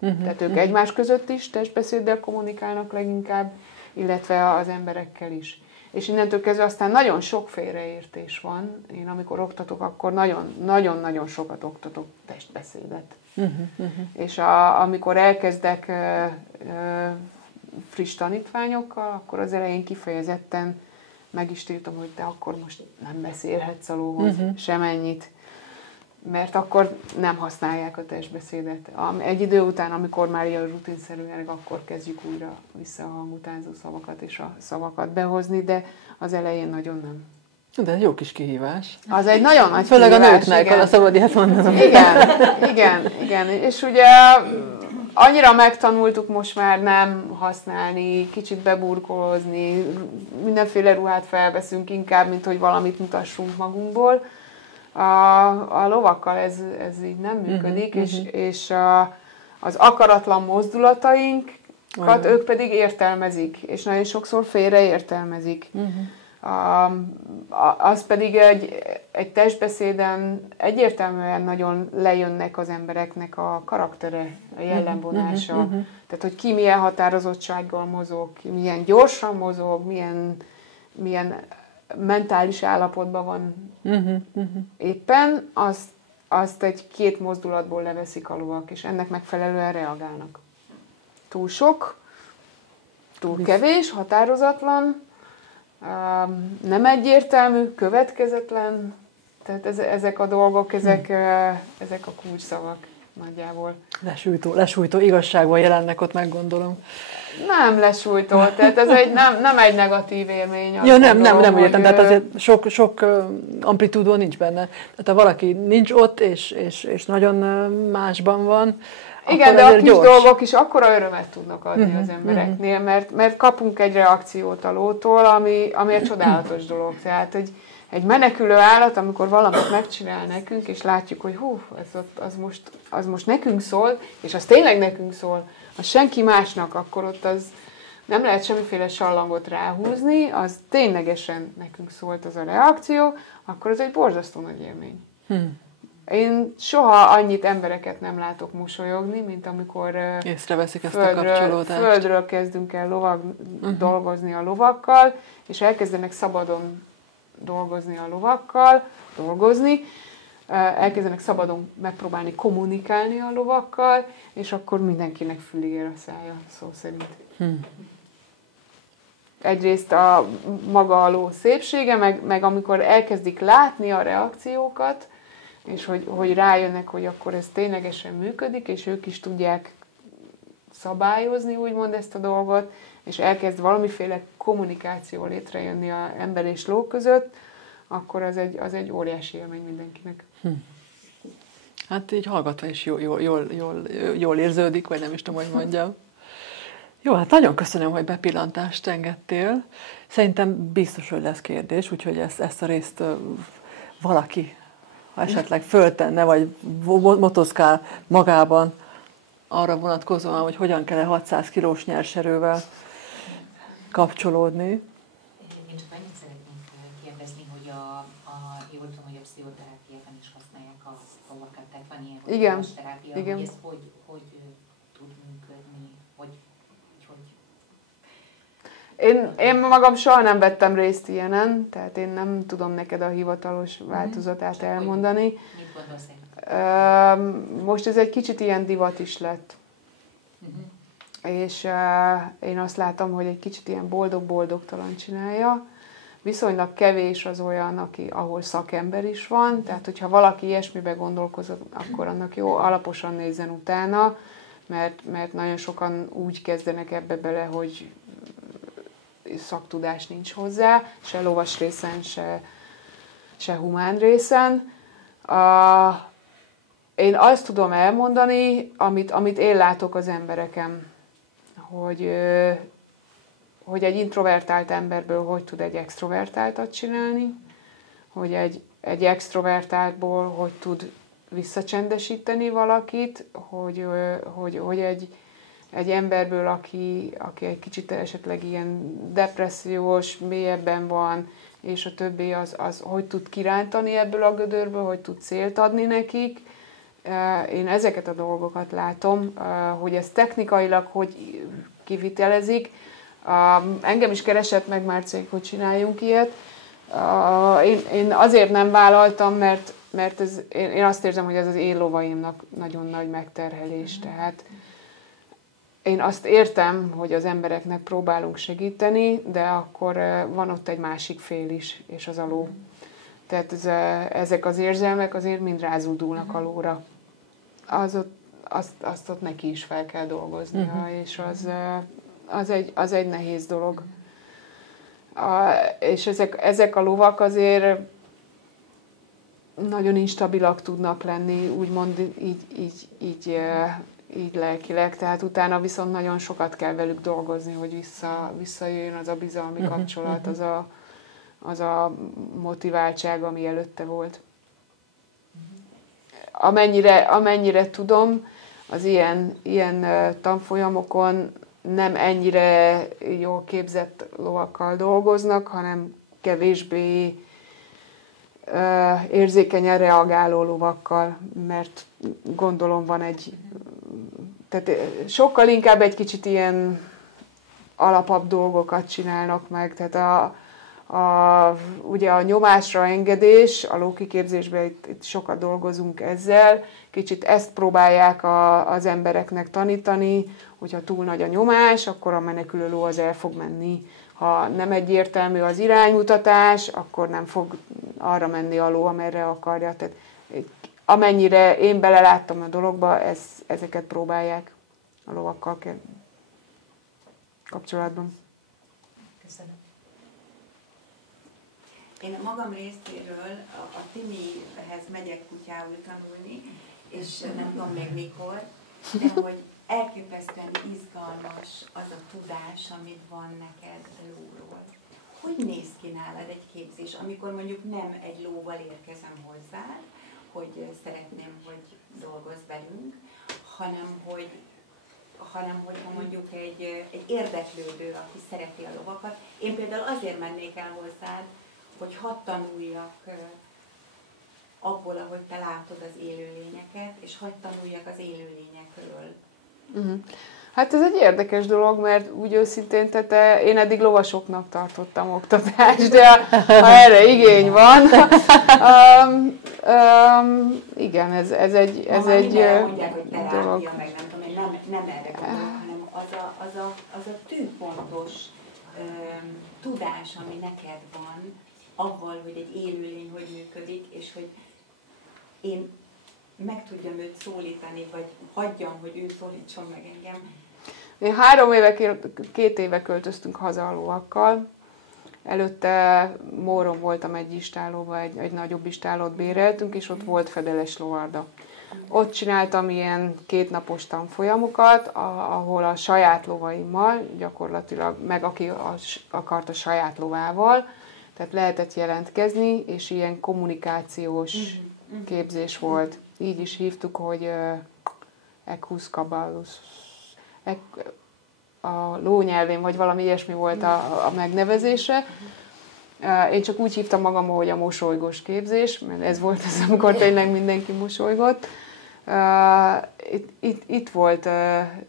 Tehát ők egymás között is testbeszéddel kommunikálnak leginkább, illetve az emberekkel is. És innentől kezdve aztán nagyon sok félreértés van. Én amikor oktatok, akkor nagyon-nagyon sokat oktatok testbeszédet. És amikor elkezdek friss tanítványokkal, akkor az elején kifejezetten meg is tiltom, hogy te akkor most nem beszélhetsz a lóhoz semennyit, mert akkor nem használják a testbeszédet. Egy idő után, amikor már ilyen rutinszerűen, akkor kezdjük újra visszahangutánzó szavakat és a szavakat behozni, de az elején nagyon nem. De jó kis kihívás. Az egy nagyon nagy főleg kihívás. Főleg a nőknek, ha szabad ilyet mondanom. Igen. És ugye annyira megtanultuk most már nem használni, kicsit beburkolozni, mindenféle ruhát felveszünk inkább, mint hogy valamit mutassunk magunkból. A lovakkal ez így nem működik, és az akaratlan mozdulatainkat ők pedig értelmezik, és nagyon sokszor félreértelmezik. Az pedig egy testbeszéden egyértelműen nagyon lejönnek az embereknek a karaktere, a jellemvonása. Tehát, hogy ki milyen határozottsággal mozog, ki milyen gyorsan mozog, milyen mentális állapotban van éppen, azt egy-két mozdulatból leveszik a lovak, és ennek megfelelően reagálnak. Túl sok, túl kevés, határozatlan, nem egyértelmű, következetlen, tehát ezek a dolgok, ezek a kulcsszavak nagyjából. Lesújtó igazságban jelennek ott, meggondolom. Nem lesújtó, tehát ez nem egy negatív élmény. Ja, nem úgy értem, tehát azért sok amplitúdó nincs benne. Tehát ha valaki nincs ott, és nagyon másban van, igen, de a kis dolgok is akkora örömet tudnak adni az embereknél, mert kapunk egy reakciót a lótól, ami egy csodálatos dolog. Tehát egy menekülő állat, amikor valamit megcsinál nekünk, és látjuk, hogy az most nekünk szól, és az tényleg nekünk szól, az senki másnak, akkor ott az nem lehet semmiféle sallangot ráhúzni, az ténylegesen nekünk szólt az a reakció, akkor ez egy borzasztó nagy élmény. Én soha annyit embereket nem látok mosolyogni, mint amikor észreveszik ezt a kapcsolódást. Földről kezdünk el dolgozni a lovakkal, és elkezdenek szabadon dolgozni a lovakkal, elkezdenek szabadon megpróbálni kommunikálni a lovakkal, és akkor mindenkinek fülig ér a szája, szó szerint. Egyrészt maga a ló szépsége, meg amikor elkezdik látni a reakciókat, és hogy rájönnek, hogy akkor ez ténylegesen működik, és ők is tudják szabályozni, úgymond ezt a dolgot, és elkezd valamiféle kommunikáció létrejönni az ember és ló között, akkor az egy óriási élmény mindenkinek. Hát így hallgatva is jól érződik, vagy nem is tudom, hogy mondjam. Jó, hát nagyon köszönöm, hogy bepillantást engedtél. Szerintem biztos, hogy lesz kérdés, úgyhogy ezt a részt valaki, ha esetleg föltenne, vagy motoszkál magában arra vonatkozóan, hogy hogyan kell 600 kilós nyerserővel kapcsolódni. Én csak annyit szeretnénk kérdezni, hogy jól tudom, hogy a pszichoterápiában is használják a lovakat, tehát van ilyen, hogy terápia, hogy ez hogy tud működni, Én magam soha nem vettem részt ilyenen, tehát én nem tudom neked a hivatalos változatát elmondani. Mit gondolsz? Most ez egy kicsit ilyen divat is lett. És én azt látom, hogy egy kicsit ilyen boldog-boldogtalan csinálja. Viszonylag kevés az olyan, ahol szakember is van, tehát hogyha valaki ilyesmibe gondolkozott, akkor annak jó alaposan nézzen utána, mert nagyon sokan úgy kezdenek ebbe bele, hogy szaktudás nincs hozzá, se lovas részen, se humán részen. Én azt tudom elmondani, amit én látok az embereken, hogy egy introvertált emberből hogy tud egy extrovertáltat csinálni, hogy egy extrovertáltból hogy tud visszacsendesíteni valakit, hogy egy emberből, aki egy kicsit esetleg ilyen depressziós, mélyebben van, és a többi az hogy tud kirántani ebből a gödörből, hogy tud célt adni nekik. Én ezeket a dolgokat látom, hogy ez technikailag hogy kivitelezik. Engem is keresett meg már cég, hogy csináljunk ilyet. Én azért nem vállaltam, mert én azt érzem, hogy ez az én lovaimnak nagyon nagy megterhelés. Tehát én azt értem, hogy az embereknek próbálunk segíteni, de akkor van ott egy másik fél is, és az a ló. Tehát ezek az érzelmek azért mind rázúdulnak a lóra. Azt ott neki is fel kell dolgoznia, és az egy nehéz dolog. És ezek a lovak azért nagyon instabilak tudnak lenni, úgymond így lelkileg, tehát utána viszont nagyon sokat kell velük dolgozni, hogy visszajöjjön az a bizalmi kapcsolat, az a motiváltság, ami előtte volt. Amennyire tudom, az ilyen tanfolyamokon nem ennyire jól képzett lovakkal dolgoznak, hanem kevésbé érzékenyen reagáló lovakkal, mert gondolom van tehát sokkal inkább egy kicsit ilyen alapabb dolgokat csinálnak meg, tehát ugye a nyomásra engedés, a lókiképzésben itt sokat dolgozunk ezzel, kicsit ezt próbálják az embereknek tanítani, hogyha túl nagy a nyomás, akkor a menekülő ló az el fog menni. Ha nem egyértelmű az iránymutatás, akkor nem fog arra menni a ló, amerre akarja. Tehát amennyire én beleláttam a dologba, ezeket próbálják a lovakkal kapcsolatban. Köszönöm. Én a magam részéről a Timihez megyek kutyául tanulni, és nem tudom még mikor, de hogy elképesztően izgalmas az a tudás, amit van neked lóról. Hogy néz ki nálad egy képzés, amikor mondjuk nem egy lóval érkezem hozzá, hogy szeretném, hogy dolgozz velünk, hanem hogy mondjuk egy érdeklődő, aki szereti a lovakat. Én például azért mennék el hozzád, hogy hadd tanuljak abból, ahogy te látod az élőlényeket, és hadd tanuljak az élőlényekről. Hát ez egy érdekes dolog, mert úgy őszintén, tehát én eddig lovasoknak tartottam oktatást, de ha erre igény van, igen, ez egy mondják, hogy terápia, dolog. Meg nem tudom, én nem erre gondolok, hanem az a tűpontos tudás, ami neked van, avval, hogy egy élőlény hogy működik, és hogy én meg tudjam őt szólítani, vagy hagyjam, hogy ő szólítson meg engem. Én 2 éve költöztünk haza a lovakkal. Előtte Móron voltam egy istállóban, egy nagyobb istállót béreltünk, és ott volt fedeles lovarda. Ott csináltam ilyen 2 napos tanfolyamokat, ahol a saját lovaimmal, gyakorlatilag meg aki akart a saját lovával, tehát lehetett jelentkezni, és ilyen kommunikációs képzés volt. Így is hívtuk, hogy Equus Caballus. A lónyelvén, vagy valami ilyesmi volt a megnevezése. Én csak úgy hívtam magam, hogy a mosolygós képzés, mert ez volt az, amikor tényleg mindenki mosolygott. Itt volt,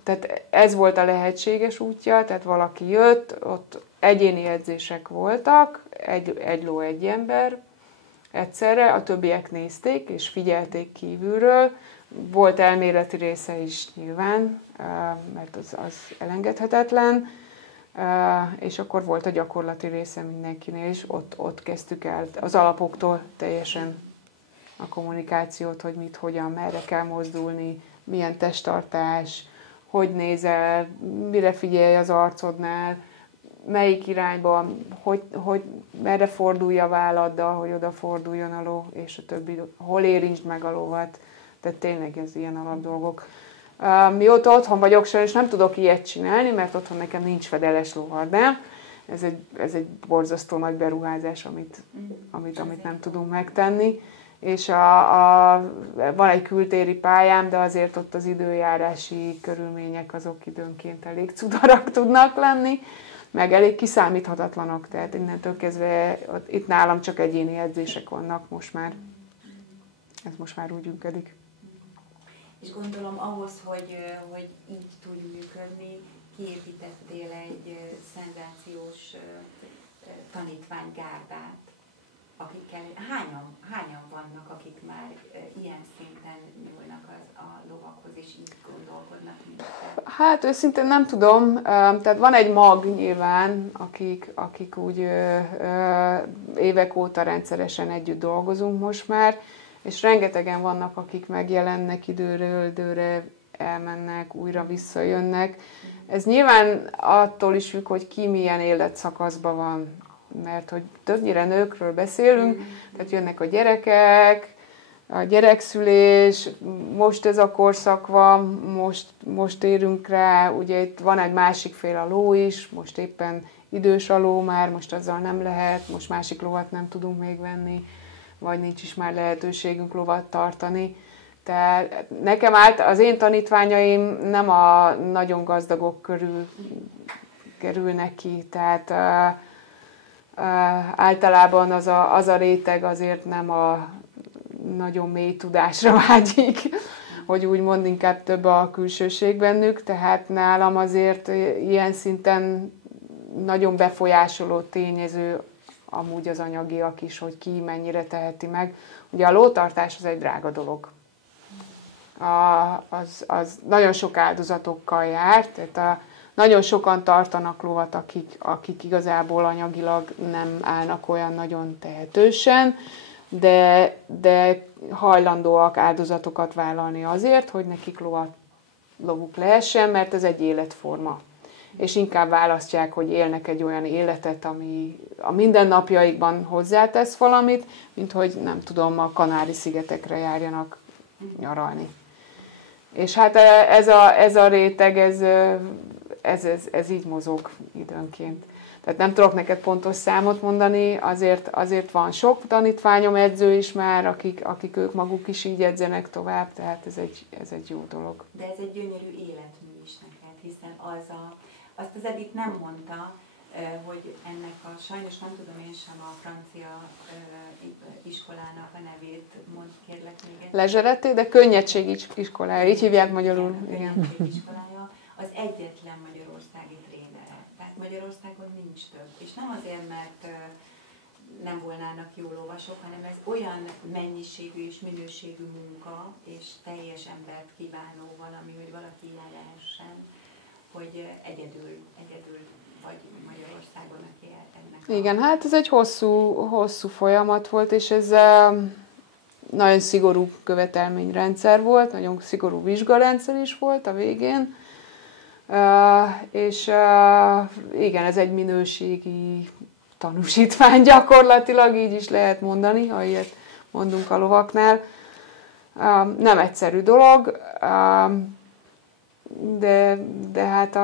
tehát ez volt a lehetséges útja, tehát valaki jött, ott egyéni edzések voltak, egy ló, egy ember egyszerre, a többiek nézték és figyelték kívülről. Volt elméleti része is nyilván, mert az elengedhetetlen, és akkor volt a gyakorlati része mindenkinél, és ott kezdtük el az alapoktól teljesen a kommunikációt, hogy mit, hogyan, merre kell mozdulni, milyen testtartás, hogy nézel, mire figyelj az arcodnál, melyik irányba, hogy merre fordulja a válladdal, hogy odaforduljon a ló, és a többi, hol érintsd meg a lovat. Tehát tényleg ez ilyen alapdolgok. Mióta otthon vagyok, sajnos nem tudok ilyet csinálni, mert otthon nekem nincs fedeles lovardám. Ez egy borzasztó nagy beruházás, amit nem tudunk megtenni. és van egy kültéri pályám, de azért ott az időjárási körülmények azok időnként elég cudarak tudnak lenni, meg elég kiszámíthatatlanok, tehát innentől kezdve itt nálam csak egyéni edzések vannak most már. Ez most már úgy működik. És gondolom ahhoz, hogy így tudj működni, kiépítettél egy szenzációs tanítványgárdát, akikkel hányan vannak, akik már ilyen szinten nyúlnak a lovakhoz, és így gondolkodnak, mint te? Hát őszintén nem tudom, tehát van egy mag nyilván, akik úgy évek óta rendszeresen együtt dolgozunk most már, és rengetegen vannak, akik megjelennek időről időre, elmennek, újra visszajönnek. Ez nyilván attól is függ, hogy ki milyen életszakaszban van, mert hogy többnyire nőkről beszélünk, tehát jönnek a gyerekek, a gyerekszülés, most ez a korszak van, most érünk rá, ugye itt van egy másik fél, a ló is, most éppen idős a ló már, most azzal nem lehet, most másik lovat nem tudunk még venni, vagy nincs is már lehetőségünk lovat tartani. Tehát nekem az én tanítványaim nem a nagyon gazdagok körül kerülnek ki, tehát általában az a réteg azért nem a nagyon mély tudásra vágyik, hogy úgymond inkább több a külsőség bennük, tehát nálam azért ilyen szinten nagyon befolyásoló tényező amúgy az anyagiak is, hogy ki mennyire teheti meg. Ugye a lótartás az egy drága dolog. Az nagyon sok áldozatokkal jár, tehát nagyon sokan tartanak lovat, akik igazából anyagilag nem állnak olyan nagyon tehetősen, de hajlandóak áldozatokat vállalni azért, hogy nekik lovuk lehessen, mert ez egy életforma. És inkább választják, hogy élnek egy olyan életet, ami a mindennapjaikban hozzátesz valamit, mint hogy nem tudom, a Kanári-szigetekre járjanak nyaralni. És hát ez a réteg, ez így mozog időnként. Tehát nem tudok neked pontos számot mondani, azért van sok tanítványom, edző is már, akik ők maguk is így edzenek tovább, tehát ez egy jó dolog. De ez egy gyönyörű életmű is neked, hiszen azt az Edith nem mondta, hogy ennek sajnos nem tudom én sem a francia iskolának a nevét, mondd kérlek még egyszer. Lezsereté, de könnyedségi iskolája, így hívják magyarul. Igen. Könnyedségi iskolája az egyetlen magyarországi trénere. Tehát Magyarországon nincs több. És nem azért, mert nem volnának jó lovasok, hanem ez olyan mennyiségű és minőségű munka, és teljes embert kívánó valami, hogy valaki ilyen lehessen, hogy egyedül vagy Magyarországon, aki ennek. Igen, hát ez egy hosszú folyamat volt, és ez nagyon szigorú követelményrendszer volt, nagyon szigorú vizsgarendszer is volt a végén, és igen, ez egy minőségi tanúsítvány gyakorlatilag, így is lehet mondani, ha ilyet mondunk a lovaknál. Nem egyszerű dolog, de hát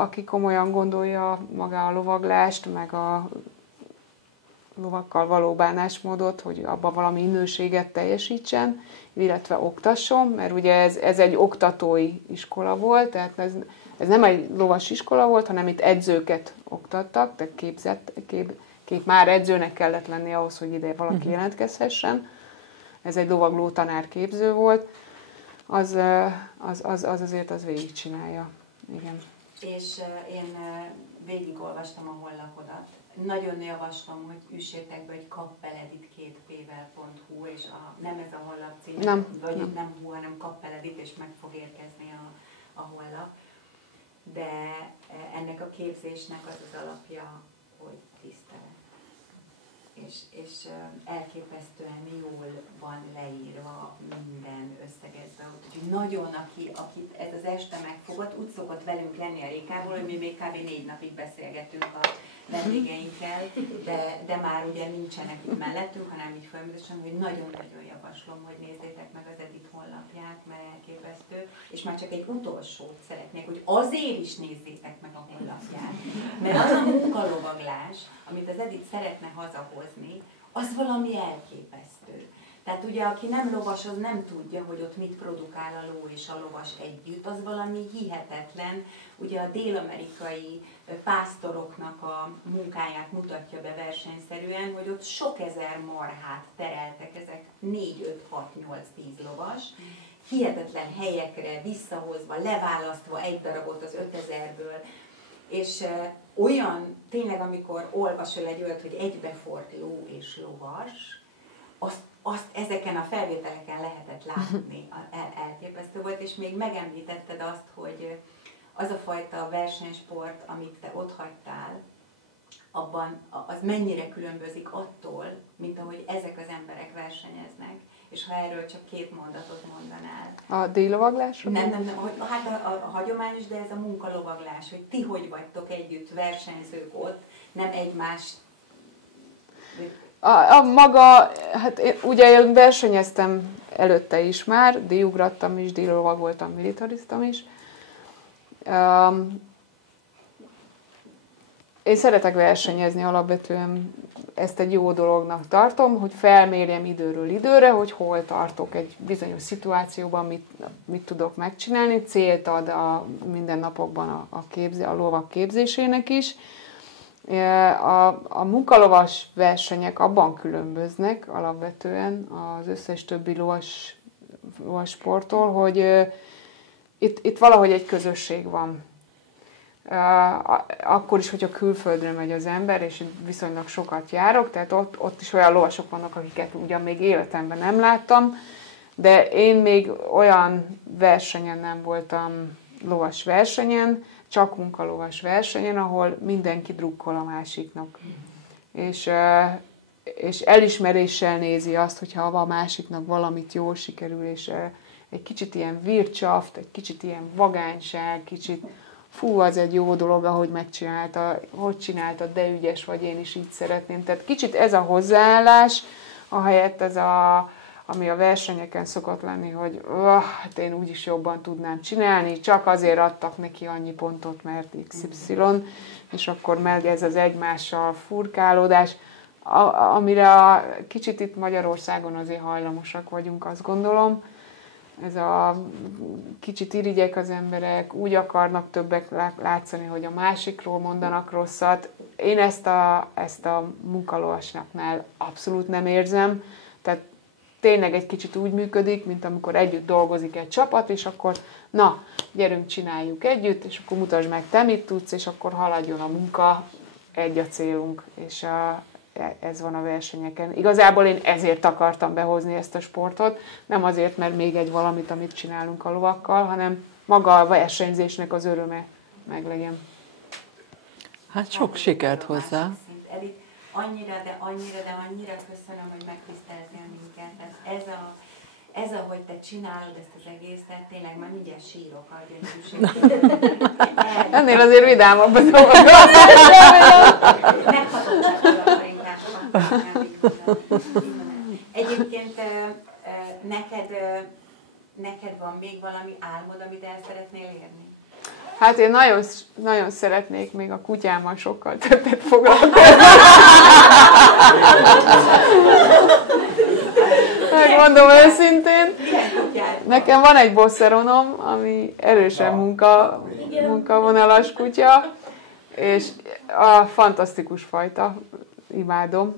aki komolyan gondolja maga a lovaglást, meg a lovakkal való bánásmódot, hogy abban valami minőséget teljesítsen, illetve oktasson, mert ugye ez egy oktatói iskola volt, tehát ez nem egy lovas iskola volt, hanem itt edzőket oktattak, tehát már edzőnek kellett lenni ahhoz, hogy ide valaki jelentkezhessen. Ez egy lovagló tanárképző volt. Az azért az végigcsinálja. Igen. És én végigolvastam a honlapodat. Nagyon javaslom, hogy üssétek be, hogy kappeledit2p-vel.hu, és nem ez a honlap cím, nem hu, hanem kappeledit, és meg fog érkezni a honlap. De ennek a képzésnek az alapja, hogy tisztelet. És elképesztően jól van leírva minden összegezve. Úgyhogy nagyon, akit ez az este megfogott, úgy szokott velünk lenni a Rékából, hogy mi még kb. 4 napig beszélgetünk a vendégeinkkel, de már ugye nincsenek itt mellettünk, hanem így folyamatosan, hogy nagyon-nagyon javaslom, hogy nézzétek meg az Edith honlapját, mert elképesztő, és már csak egy utolsót szeretnék, hogy azért is nézzétek meg a honlapját, mert az a munkalovaglás, amit az Edith szeretne hazahozni, az valami elképesztő. Tehát ugye, aki nem lovas, az nem tudja, hogy ott mit produkál a ló és a lovas együtt. Az valami hihetetlen. Ugye a dél-amerikai pásztoroknak a munkáját mutatja be versenyszerűen, hogy ott sok ezer marhát tereltek, ezek 4, 5, 6, 8, 10 lovas. Hihetetlen helyekre visszahozva, leválasztva egy darabot az 5000-ből. És olyan, tényleg amikor olvasol egy olyat, hogy egybefort ló és lovas, azt ezeken a felvételeken lehetett látni, elképesztő volt, és még megemlítetted azt, hogy az a fajta versenysport, amit te ott hagytál, abban az mennyire különbözik attól, mint ahogy ezek az emberek versenyeznek, és ha erről csak 2 mondatot mondanál. A díjlovaglásról? Nem, hát a hagyományos, de ez a munkalovaglás, hogy ti hogy vagytok együtt versenyzők ott, nem egymást. Hát én versenyeztem előtte is már, díjugrattam is, díjlovag voltam, militariztam is. Én szeretek versenyezni, alapvetően ezt egy jó dolognak tartom, hogy felmérjem időről időre, hogy hol tartok egy bizonyos szituációban, mit tudok megcsinálni. Célt ad a mindennapokban a lovak képzésének is. A munkalovas versenyek abban különböznek alapvetően az összes többi lovas sporttól, hogy itt valahogy egy közösség van. Akkor is, hogyha külföldre megy az ember, és viszonylag sokat járok, tehát ott is olyan lovasok vannak, akiket ugyan még életemben nem láttam, de én még olyan versenyen nem voltam, lovas versenyen, csak munkalovas versenyen, ahol mindenki drukkol a másiknak. És elismeréssel nézi azt, hogyha a másiknak valamit jól sikerül, és egy kicsit ilyen vircsaft, egy kicsit ilyen vagányság, kicsit fú, az egy jó dolog, ahogy megcsinálta, hogy csináltad, de ügyes vagy, én is így szeretném. Tehát kicsit ez a hozzáállás, ahelyett ez ami a versenyeken szokott lenni, hogy hát én úgyis jobban tudnám csinálni, csak azért adtak neki annyi pontot, mert XY, és akkor meg ez az egymással furkálódás, amire kicsit itt Magyarországon azért hajlamosak vagyunk, azt gondolom. Ez a kicsit irigyek az emberek, úgy akarnak többek látszani, hogy a másikról mondanak rosszat. Én ezt a munkalovasnaknál abszolút nem érzem. Tehát tényleg egy kicsit úgy működik, mint amikor együtt dolgozik egy csapat, és akkor na, gyerünk, csináljuk együtt, és akkor mutasd meg, te mit tudsz, és akkor haladjon a munka, egy a célunk, és ez van a versenyeken. Igazából én ezért akartam behozni ezt a sportot, nem azért, mert még egy valamit, amit csinálunk a lovakkal, hanem maga a versenyzésnek az öröme meglegyen. Hát sok sikert hozzá. Annyira köszönöm, hogy megtiszteltél minket. Tehát ez, ahogy te csinálod ezt az egészet, tényleg már mindjárt sírok a gyönyörűségben. Ennél azért vidámabb a dolog. Meghatottság inkább. Egyébként neked van még valami álmod, amit el szeretnél érni? Hát én nagyon, nagyon szeretnék még a kutyámmal sokkal többet foglalkozni. Megmondom őszintén. Nekem van egy boxeronom, ami erősen munkavonalas kutya, és a fantasztikus fajta. Imádom,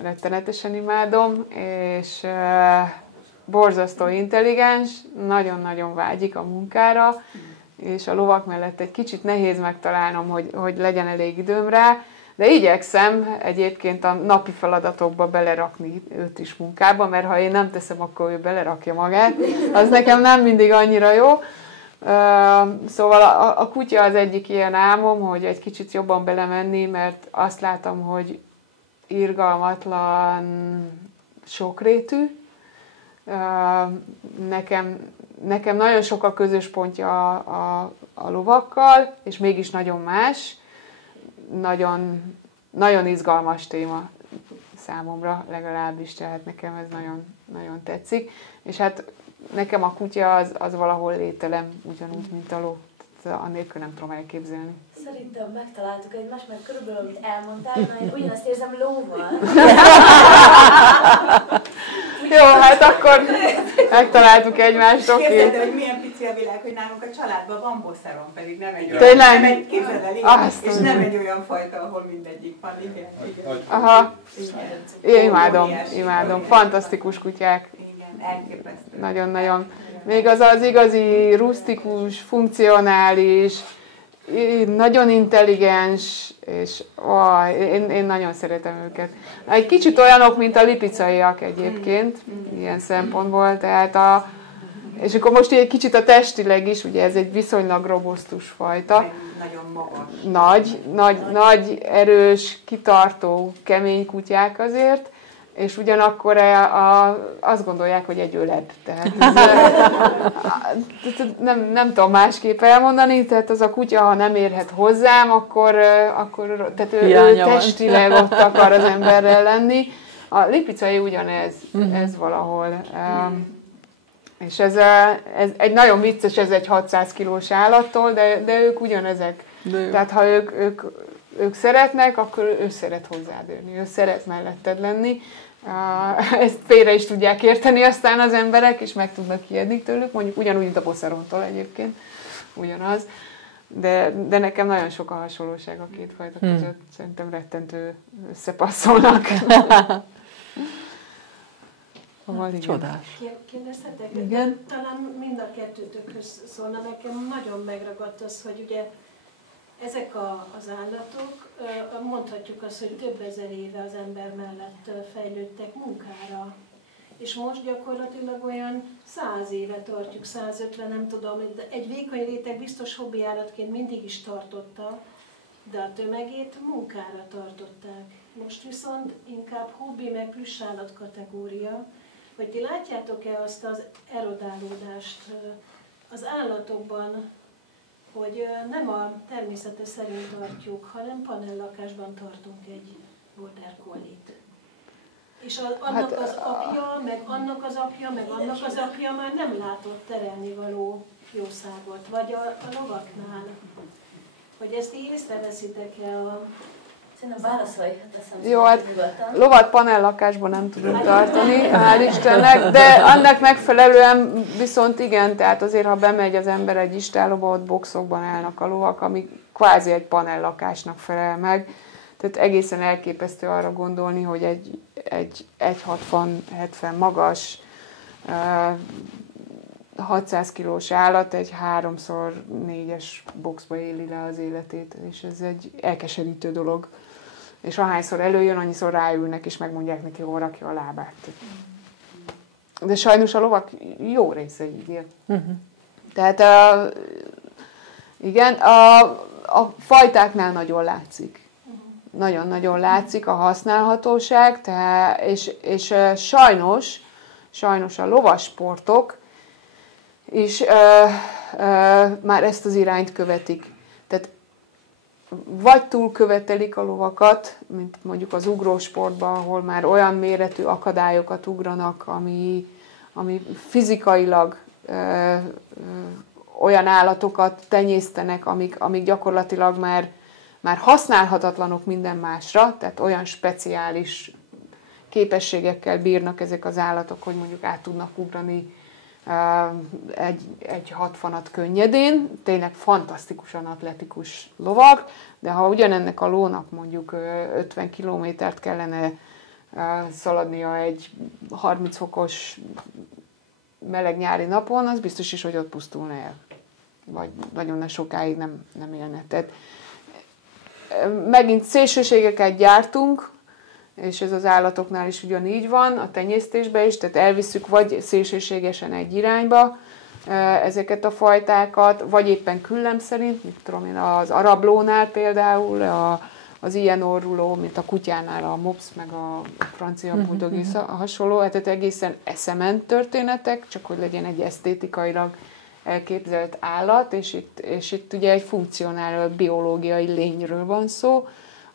rettenetesen imádom, és borzasztó intelligens, nagyon-nagyon vágyik a munkára, és a lovak mellett egy kicsit nehéz megtalálnom, hogy legyen elég időm rá, de igyekszem egyébként a napi feladatokba belerakni őt is munkába, mert ha én nem teszem, akkor ő belerakja magát. Az nekem nem mindig annyira jó. Szóval a kutya az egyik ilyen álmom, hogy egy kicsit jobban belemenni, mert azt látom, hogy irgalmatlan sokrétű. Nekem nagyon sok a közös pontja a lovakkal, és mégis nagyon más. Nagyon, nagyon izgalmas téma számomra legalábbis, tehát nekem ez nagyon, nagyon tetszik. És hát nekem a kutya az valahol lételem, ugyanúgy, mint a ló. Annélkül nem tudom elképzelni. Szerintem megtaláltuk egymást, mert körülbelül, amit elmondtál, én ugyanazt érzem lóval. Jó, hát akkor megtaláltuk egymást, oké. Képzeld, hogy milyen pici a világ, hogy nálunk a családban van bosszaron, pedig nem egy olyan. Tényleg? Nem egy, képzeld el, igen, és nem egy olyan fajta, ahol mindegyik van, igen. Aha. Én imádom. Fantasztikus kutyák. Igen, elképesztő. Nagyon-nagyon. Még az igazi, rustikus, funkcionális, nagyon intelligens, és én nagyon szeretem őket. Egy kicsit olyanok, mint a lipicaiak egyébként, ilyen szempontból, tehát és akkor most egy kicsit a testileg is, ugye ez egy viszonylag robusztus fajta. Nagyon magas. Nagy, erős, kitartó, kemény kutyák azért, és ugyanakkor azt gondolják, hogy egy öleb. Tehát nem tudom másképp elmondani, tehát az a kutya, ha nem érhet hozzám, akkor tehát ő testileg ott akar az emberrel lenni. A lipicai ugyanez, ez valahol. És ez egy nagyon vicces, ez egy 600 kilós állattól, de ők ugyanezek. Tehát ha ők szeretnek, akkor ő szeret hozzád érni, ő szeret melletted lenni. Ezt félre is tudják érteni aztán az emberek, és meg tudnak ijedni tőlük, mondjuk ugyanúgy, mint a bosszarontól egyébként, ugyanaz. De nekem nagyon sok a hasonlóság a két fajta között, szerintem rettentő összepasszolnak. Csodás. Kérdezhetek? Igen. Talán mind a kettőtökhöz szólna. Nekem nagyon megragadt az, hogy ugye ezek az állatok, mondhatjuk azt, hogy több ezer éve az ember mellett fejlődtek munkára. És most gyakorlatilag olyan 100 éve tartjuk, 150, nem tudom, egy vékony réteg biztos hobbiállatként mindig is tartotta, de a tömegét munkára tartották. Most viszont inkább hobbi meg plüssállat kategória. Hogy ti látjátok-e azt az erodálódást az állatokban, hogy nem a természete szerint tartjuk, hanem panellakásban tartunk egy border collie-t. És annak az apja, meg annak az apja, meg annak az apja már nem látott terelni való jószágot, vagy a lovaknál. Hogy ezt így észreveszitek-e Szerintem válaszolj, jó, hát lovat panellakásban nem tudunk tartani, hál' Istennek, de annak megfelelően viszont igen, tehát azért, ha bemegy az ember egy istállóba, ott boxokban állnak a lovak, ami kvázi egy panellakásnak felel meg. Tehát egészen elképesztő arra gondolni, hogy egy 1,60-70 magas, 600 kilós állat egy 3x4-es boxba éli le az életét, és ez egy elkeserítő dolog. És ahányszor előjön, annyiszor ráülnek, és megmondják neki, hol rakja a lábát. De sajnos a lovak jó része így él. Tehát igen, a fajtáknál nagyon látszik. Nagyon-nagyon látszik a használhatóság, és sajnos a lovasportok is már ezt az irányt követik. Tehát vagy túlkövetelik a lovakat, mint mondjuk az ugrósportban, ahol már olyan méretű akadályokat ugranak, ami fizikailag olyan állatokat tenyésztenek, amik gyakorlatilag már használhatatlanok minden másra, tehát olyan speciális képességekkel bírnak ezek az állatok, hogy mondjuk át tudnak ugrani egy 60-at könnyedén, tényleg fantasztikusan atletikus lovak, de ha ugyanennek a lónak mondjuk 50 kilométert kellene szaladnia egy 30 fokos meleg nyári napon, az biztos is, hogy ott pusztulna el. Vagy nagyon sokáig nem élne. Tehát megint szélsőségeket gyártunk, és ez az állatoknál is ugyanígy van, a tenyésztésben is, tehát elviszük vagy szélsőségesen egy irányba ezeket a fajtákat, vagy éppen küllem szerint, mit tudom én, az arablónál például, az ilyen orruló, mint a kutyánál a mops, meg a francia bulldog is hasonló, tehát egészen eszement történetek, csak hogy legyen egy esztétikailag elképzelt állat, és itt ugye egy funkcionáló biológiai lényről van szó,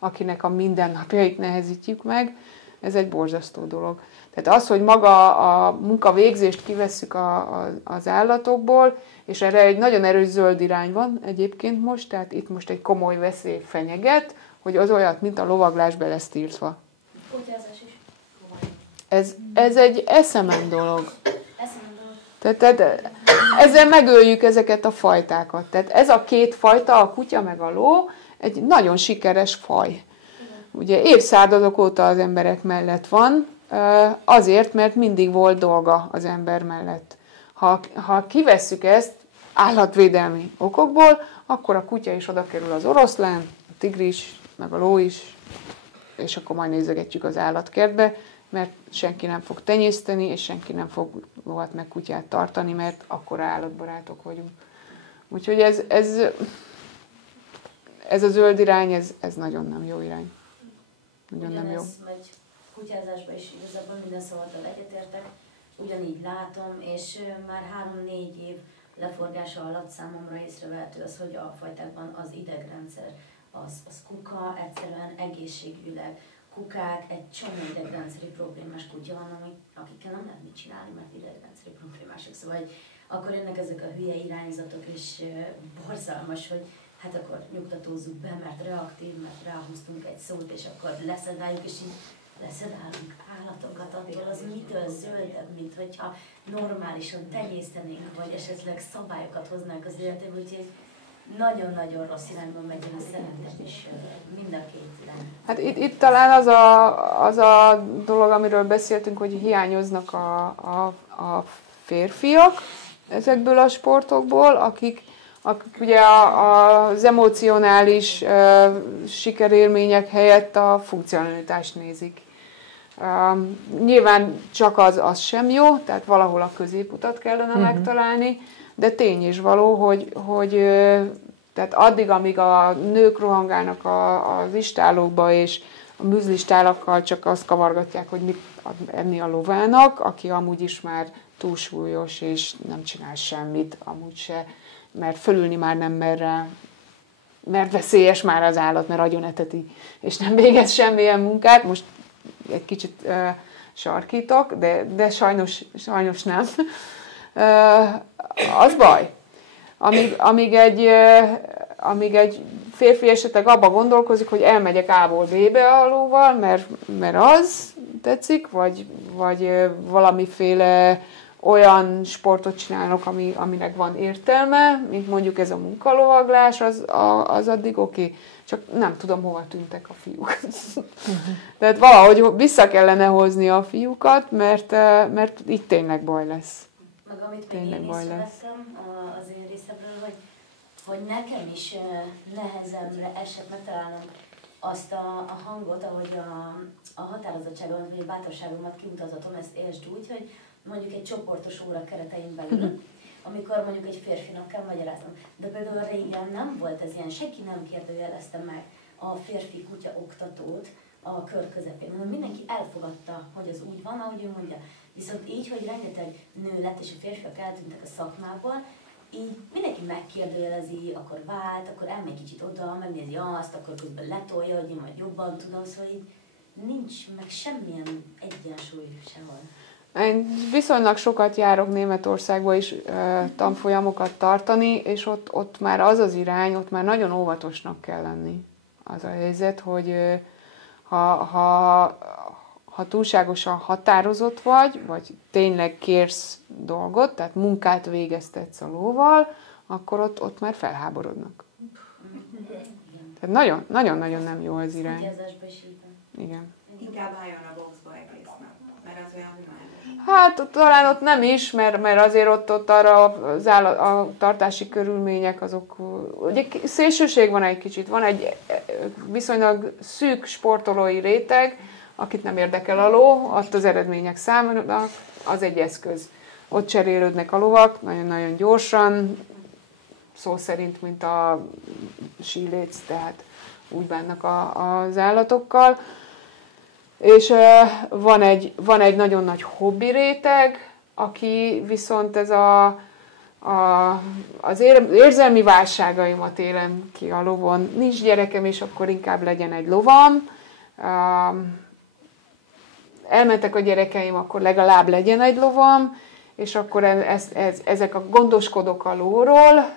akinek a mindennapjait nehezítjük meg, ez egy borzasztó dolog. Tehát az, hogy maga a munkavégzést kivesszük az állatokból, és erre egy nagyon erős zöld irány van egyébként most, tehát itt most egy komoly veszély fenyeget, hogy az olyat, mint a lovaglás be lesz tiltva. Kutyázás is. ez egy eszemen dolog. Tehát ezzel megöljük ezeket a fajtákat. Tehát ez a két fajta, a kutya meg a ló, egy nagyon sikeres faj. Ugye évszázadok óta az emberek mellett van, azért, mert mindig volt dolga az ember mellett. Ha kivesszük ezt állatvédelmi okokból, akkor a kutya is oda kerül az oroszlán, a tigris, meg a ló is, és akkor majd nézegetjük az állatkertbe, mert senki nem fog tenyészteni, és senki nem fog lovat meg kutyát tartani, mert akkora állatbarátok vagyunk. Úgyhogy ez a zöld irány, ez nagyon nem jó irány. Nagyon nem jó. Megy kutyázásba is igazából minden szóval egyetértek, ugyanígy látom, és már 3-4 év leforgása alatt számomra észrevehető az, hogy a fajtákban az idegrendszer, az kuka egyszerűen egészségügyleg, kukák, egy csomó idegrendszeri problémás kutya van, akikkel nem lehet mit csinálni, mert idegrendszeri problémások. Szóval akkor jönnek ezek a hülye irányzatok, és borzalmas, hogy hát akkor nyugtatózzuk be, mert reaktív, mert ráhúztunk egy szót, és akkor leszedáljuk, és így leszedálunk állatokat attól, az mitől zöldebb, mint hogyha normálisan tenyésztenénk, vagy esetleg szabályokat hoznánk az életébe, úgyhogy nagyon-nagyon rossz irányban megy, én szerintem is mind a két irány. Hát itt talán az a dolog, amiről beszéltünk, hogy hiányoznak a férfiak ezekből a sportokból, akik ugye az emocionális sikerélmények helyett a funkcionalitást nézik. Nyilván csak az sem jó, tehát valahol a középutat kellene megtalálni, de tény is való, hogy tehát addig, amíg a nők rohangálnak az istálókba, és a műzlistálakkal csak azt kavargatják, hogy mit enni a lovának, aki amúgy is már túlsúlyos, és nem csinál semmit, amúgy se, mert fölülni már nem mer rá, mert veszélyes már az állat, mert agyoneteti, és nem végez semmilyen munkát. Most egy kicsit sarkítok, de sajnos nem. Az baj. Amíg egy férfi esetleg abba gondolkozik, hogy elmegyek A-ból B-be a lóval, mert az tetszik, vagy valamiféle olyan sportot csinálok, aminek van értelme, mint mondjuk ez a munkalovaglás, az addig oké. Csak nem tudom, hova tűntek a fiúk. Tehát valahogy vissza kellene hozni a fiúkat, mert itt tényleg baj lesz. Meg amit még én észrevettem az én részemről, hogy nekem is nehezemre esett megtalálnom azt a hangot, ahogy a határozottságomat, vagy a bátorságomat kimutatom, ezt értsd úgy, hogy mondjuk egy csoportos óra keretein belül, amikor mondjuk egy férfinak kell magyaráznom. De például régen nem volt ez ilyen, senki nem kérdőjelezte meg a férfi kutya oktatót a kör közepén, hanem mindenki elfogadta, hogy az úgy van, ahogy ő mondja. Viszont így, hogy rengeteg nő lett, és a férfiak eltűntek a szakmából, így mindenki megkérdőjelezi, akkor vált, akkor elmegy kicsit oda, megnézi azt, akkor közben letolja, hogy én majd jobban tudom, szóval így nincs meg semmilyen egyensúly sehol. Én viszonylag sokat járok Németországba is tanfolyamokat tartani, és ott már az az irány, ott már nagyon óvatosnak kell lenni. Az a helyzet, hogy ha túlságosan határozott vagy tényleg kérsz dolgot, tehát munkát végeztetsz a lóval, akkor ott már felháborodnak. Tehát nagyon-nagyon nem jó az irány. Igen. Inkább álljon a boxba egész nap, mert az olyan humános. Hát talán ott nem is, mert azért ott arra a tartási körülmények azok... Ugye szélsőség van egy kicsit, van egy viszonylag szűk sportolói réteg, akit nem érdekel a ló, azt az eredmények számolnak, az egy eszköz. Ott cserélődnek a lovak, nagyon-nagyon gyorsan, szó szerint, mint a síléc, tehát úgy bánnak az állatokkal. És van egy nagyon nagy hobbi réteg, aki viszont az érzelmi válságaimat élem ki a lovon. Nincs gyerekem, és akkor inkább legyen egy lovam. Elmentek a gyerekeim, akkor legalább legyen egy lovam, és akkor ezek a gondoskodok a lóról,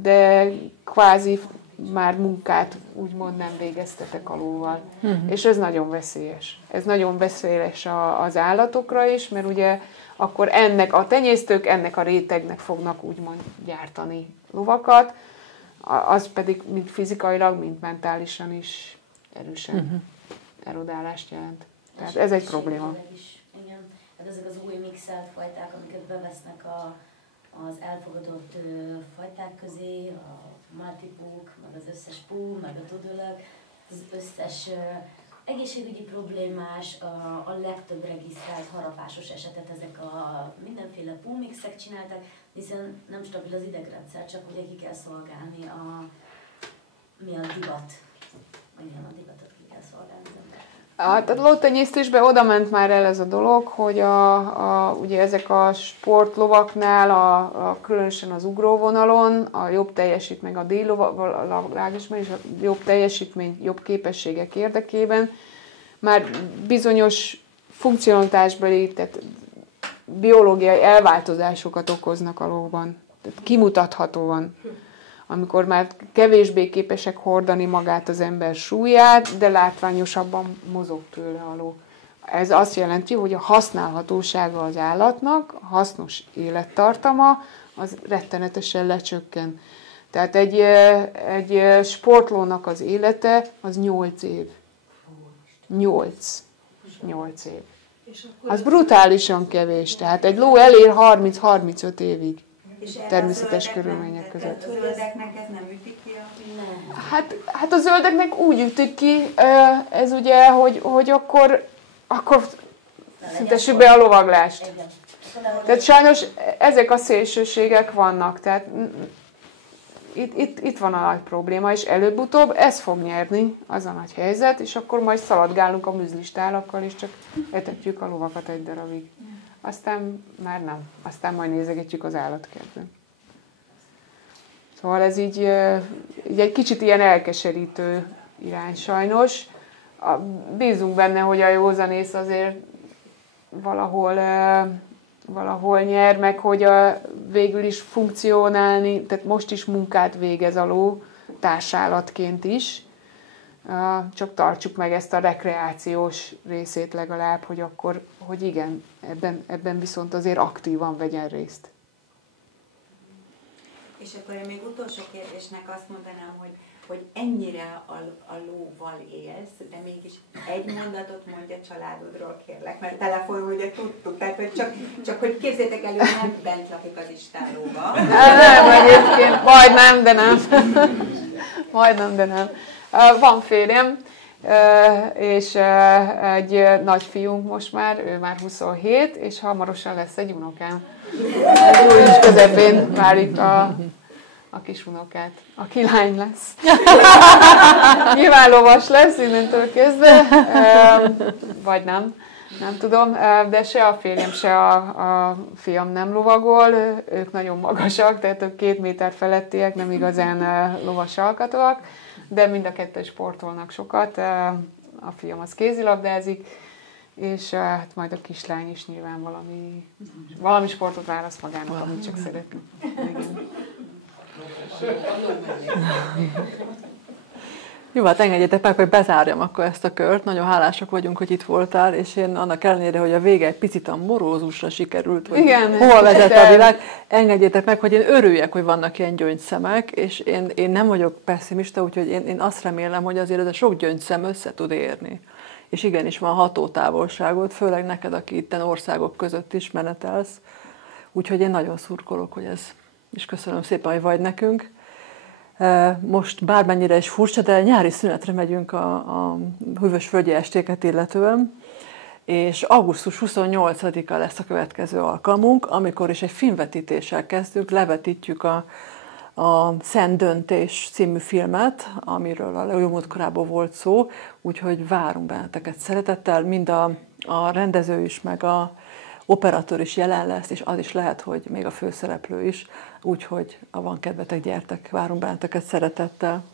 de kvázi már munkát úgymond nem végeztetek a lóval. És ez nagyon veszélyes. Ez nagyon veszélyes az állatokra is, mert ugye akkor ennek a tenyésztők, ennek a rétegnek fognak úgymond gyártani lovakat, az pedig mind fizikailag, mind mentálisan is erősen erodálást jelent. Tehát ez egy probléma. Igen. Hát ezek az új mixelt fajták, amiket bevesznek az elfogadott fajták közé, a multipúk, meg az összes pú, meg a tudőleg, az összes egészségügyi problémás, a legtöbb regisztrált harapásos esetet ezek a mindenféle púmixek csináltak, hiszen nem stabil az idegrendszer, csak ugye ki kell szolgálni mi a divat, igen, a divatot ki kell szolgálni az embert. Hát a lótenyésztésben oda ment már el ez a dolog, hogy ugye ezek a sportlovaknál, különösen az ugróvonalon a jobb teljesítmény, a díjlovaglágisban és a jobb teljesítmény, jobb képességek érdekében már bizonyos funkcionalitásbeli, tehát biológiai elváltozásokat okoznak a lóban. Tehát kimutathatóan. Amikor már kevésbé képesek hordani magát az ember súlyát, de látványosabban mozog tőle a ló. Ez azt jelenti, hogy a használhatósága az állatnak, a hasznos élettartama, az rettenetesen lecsökken. Tehát egy sportlónak az élete az 8 év. 8 év. Az brutálisan kevés. Tehát egy ló elér 30-35 évig. Természetes körülmények között. A zöldeknek ez nem ütik ki? Hát a zöldeknek úgy ütik ki, ez ugye, hogy akkor szüntessük be a lovaglást. Tehát sajnos ezek a szélsőségek vannak, tehát itt van a nagy probléma, és előbb-utóbb ez fog nyerni, az a nagy helyzet, és akkor majd szaladgálunk a műzlistálakkal, és csak etetjük a lovakat egy darabig. Aztán már nem. Aztán majd nézegetjük az állatkertben. Szóval ez így egy kicsit ilyen elkeserítő irány sajnos. Bízunk benne, hogy a józanész azért valahol nyer, meg hogy végül is funkcionálni, tehát most is munkát végez a ló társállatként is. Csak tartsuk meg ezt a rekreációs részét legalább, hogy igen, ebben viszont azért aktívan vegyen részt. És akkor én még utolsó kérdésnek azt mondanám, hogy ennyire a lóval élsz, de mégis egy mondatot mondj a családodról, kérlek, mert telefonon ugye tudtuk, tehát hogy csak hogy képzétek elő, nem bent lakik az istállóba. Nem, egyébként, majdnem, de nem. Van férjem, és egy nagyfiunk most már, ő már 27, és hamarosan lesz egy unokám. Július közepén várjuk a kis unokát. A kilány lesz. Nyilván lovas lesz innentől kezdve, vagy nem tudom, de se a férjem, se a fiam nem lovagol, ők nagyon magasak, tehát ők 2 méter felettiek, nem igazán lovas alkatúak, de mind a ketten sportolnak sokat, a fiam az kézilabdázik, és hát majd a kislány is nyilván valami sportot választ magának, amit csak szeretne. Jó, hát engedjétek meg, hogy bezárjam akkor ezt a kört. Nagyon hálásak vagyunk, hogy itt voltál, és én annak ellenére, hogy a vége egy picit a morózusra sikerült, hogy igen, hol vezet a világ, engedjétek meg, hogy én örüljek, hogy vannak ilyen gyöngyszemek, és én nem vagyok pessimista, úgyhogy én azt remélem, hogy azért ez a sok gyöngyszem össze tud érni. És igenis van hatótávolságot, főleg neked, aki itten országok között is menetelsz. Úgyhogy én nagyon szurkolok, hogy ez, és köszönöm szépen, hogy vagy nekünk. Most bármennyire is furcsa, de nyári szünetre megyünk a hűvösvölgyi estéket illetően, és augusztus 28-a lesz a következő alkalmunk, amikor is egy filmvetítéssel kezdünk, levetítjük a Szent Döntés című filmet, amiről a jó múltkorában volt szó, úgyhogy várunk benneteket szeretettel, mind a rendező is, meg a operatőr is jelen lesz, és az is lehet, hogy még a főszereplő is, úgyhogy ha van kedvetek, gyertek, várunk benneteket szeretettel,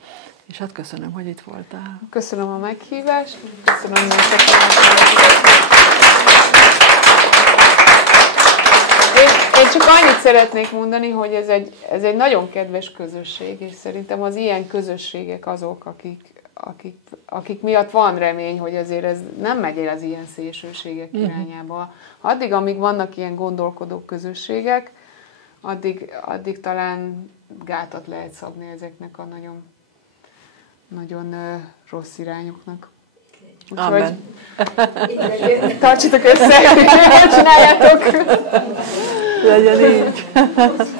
és hát köszönöm, hogy itt voltál. Köszönöm a meghívást, köszönöm nektek. Én csak annyit szeretnék mondani, hogy ez egy nagyon kedves közösség, és szerintem az ilyen közösségek azok, akik miatt van remény, hogy azért ez nem megy el az ilyen szélsőségek irányába. Addig, amíg vannak ilyen gondolkodó közösségek, addig talán gátat lehet szabni ezeknek a nagyon, nagyon rossz irányoknak. Úgyhogy tartsatok össze, hogy csináljátok! Legyen így!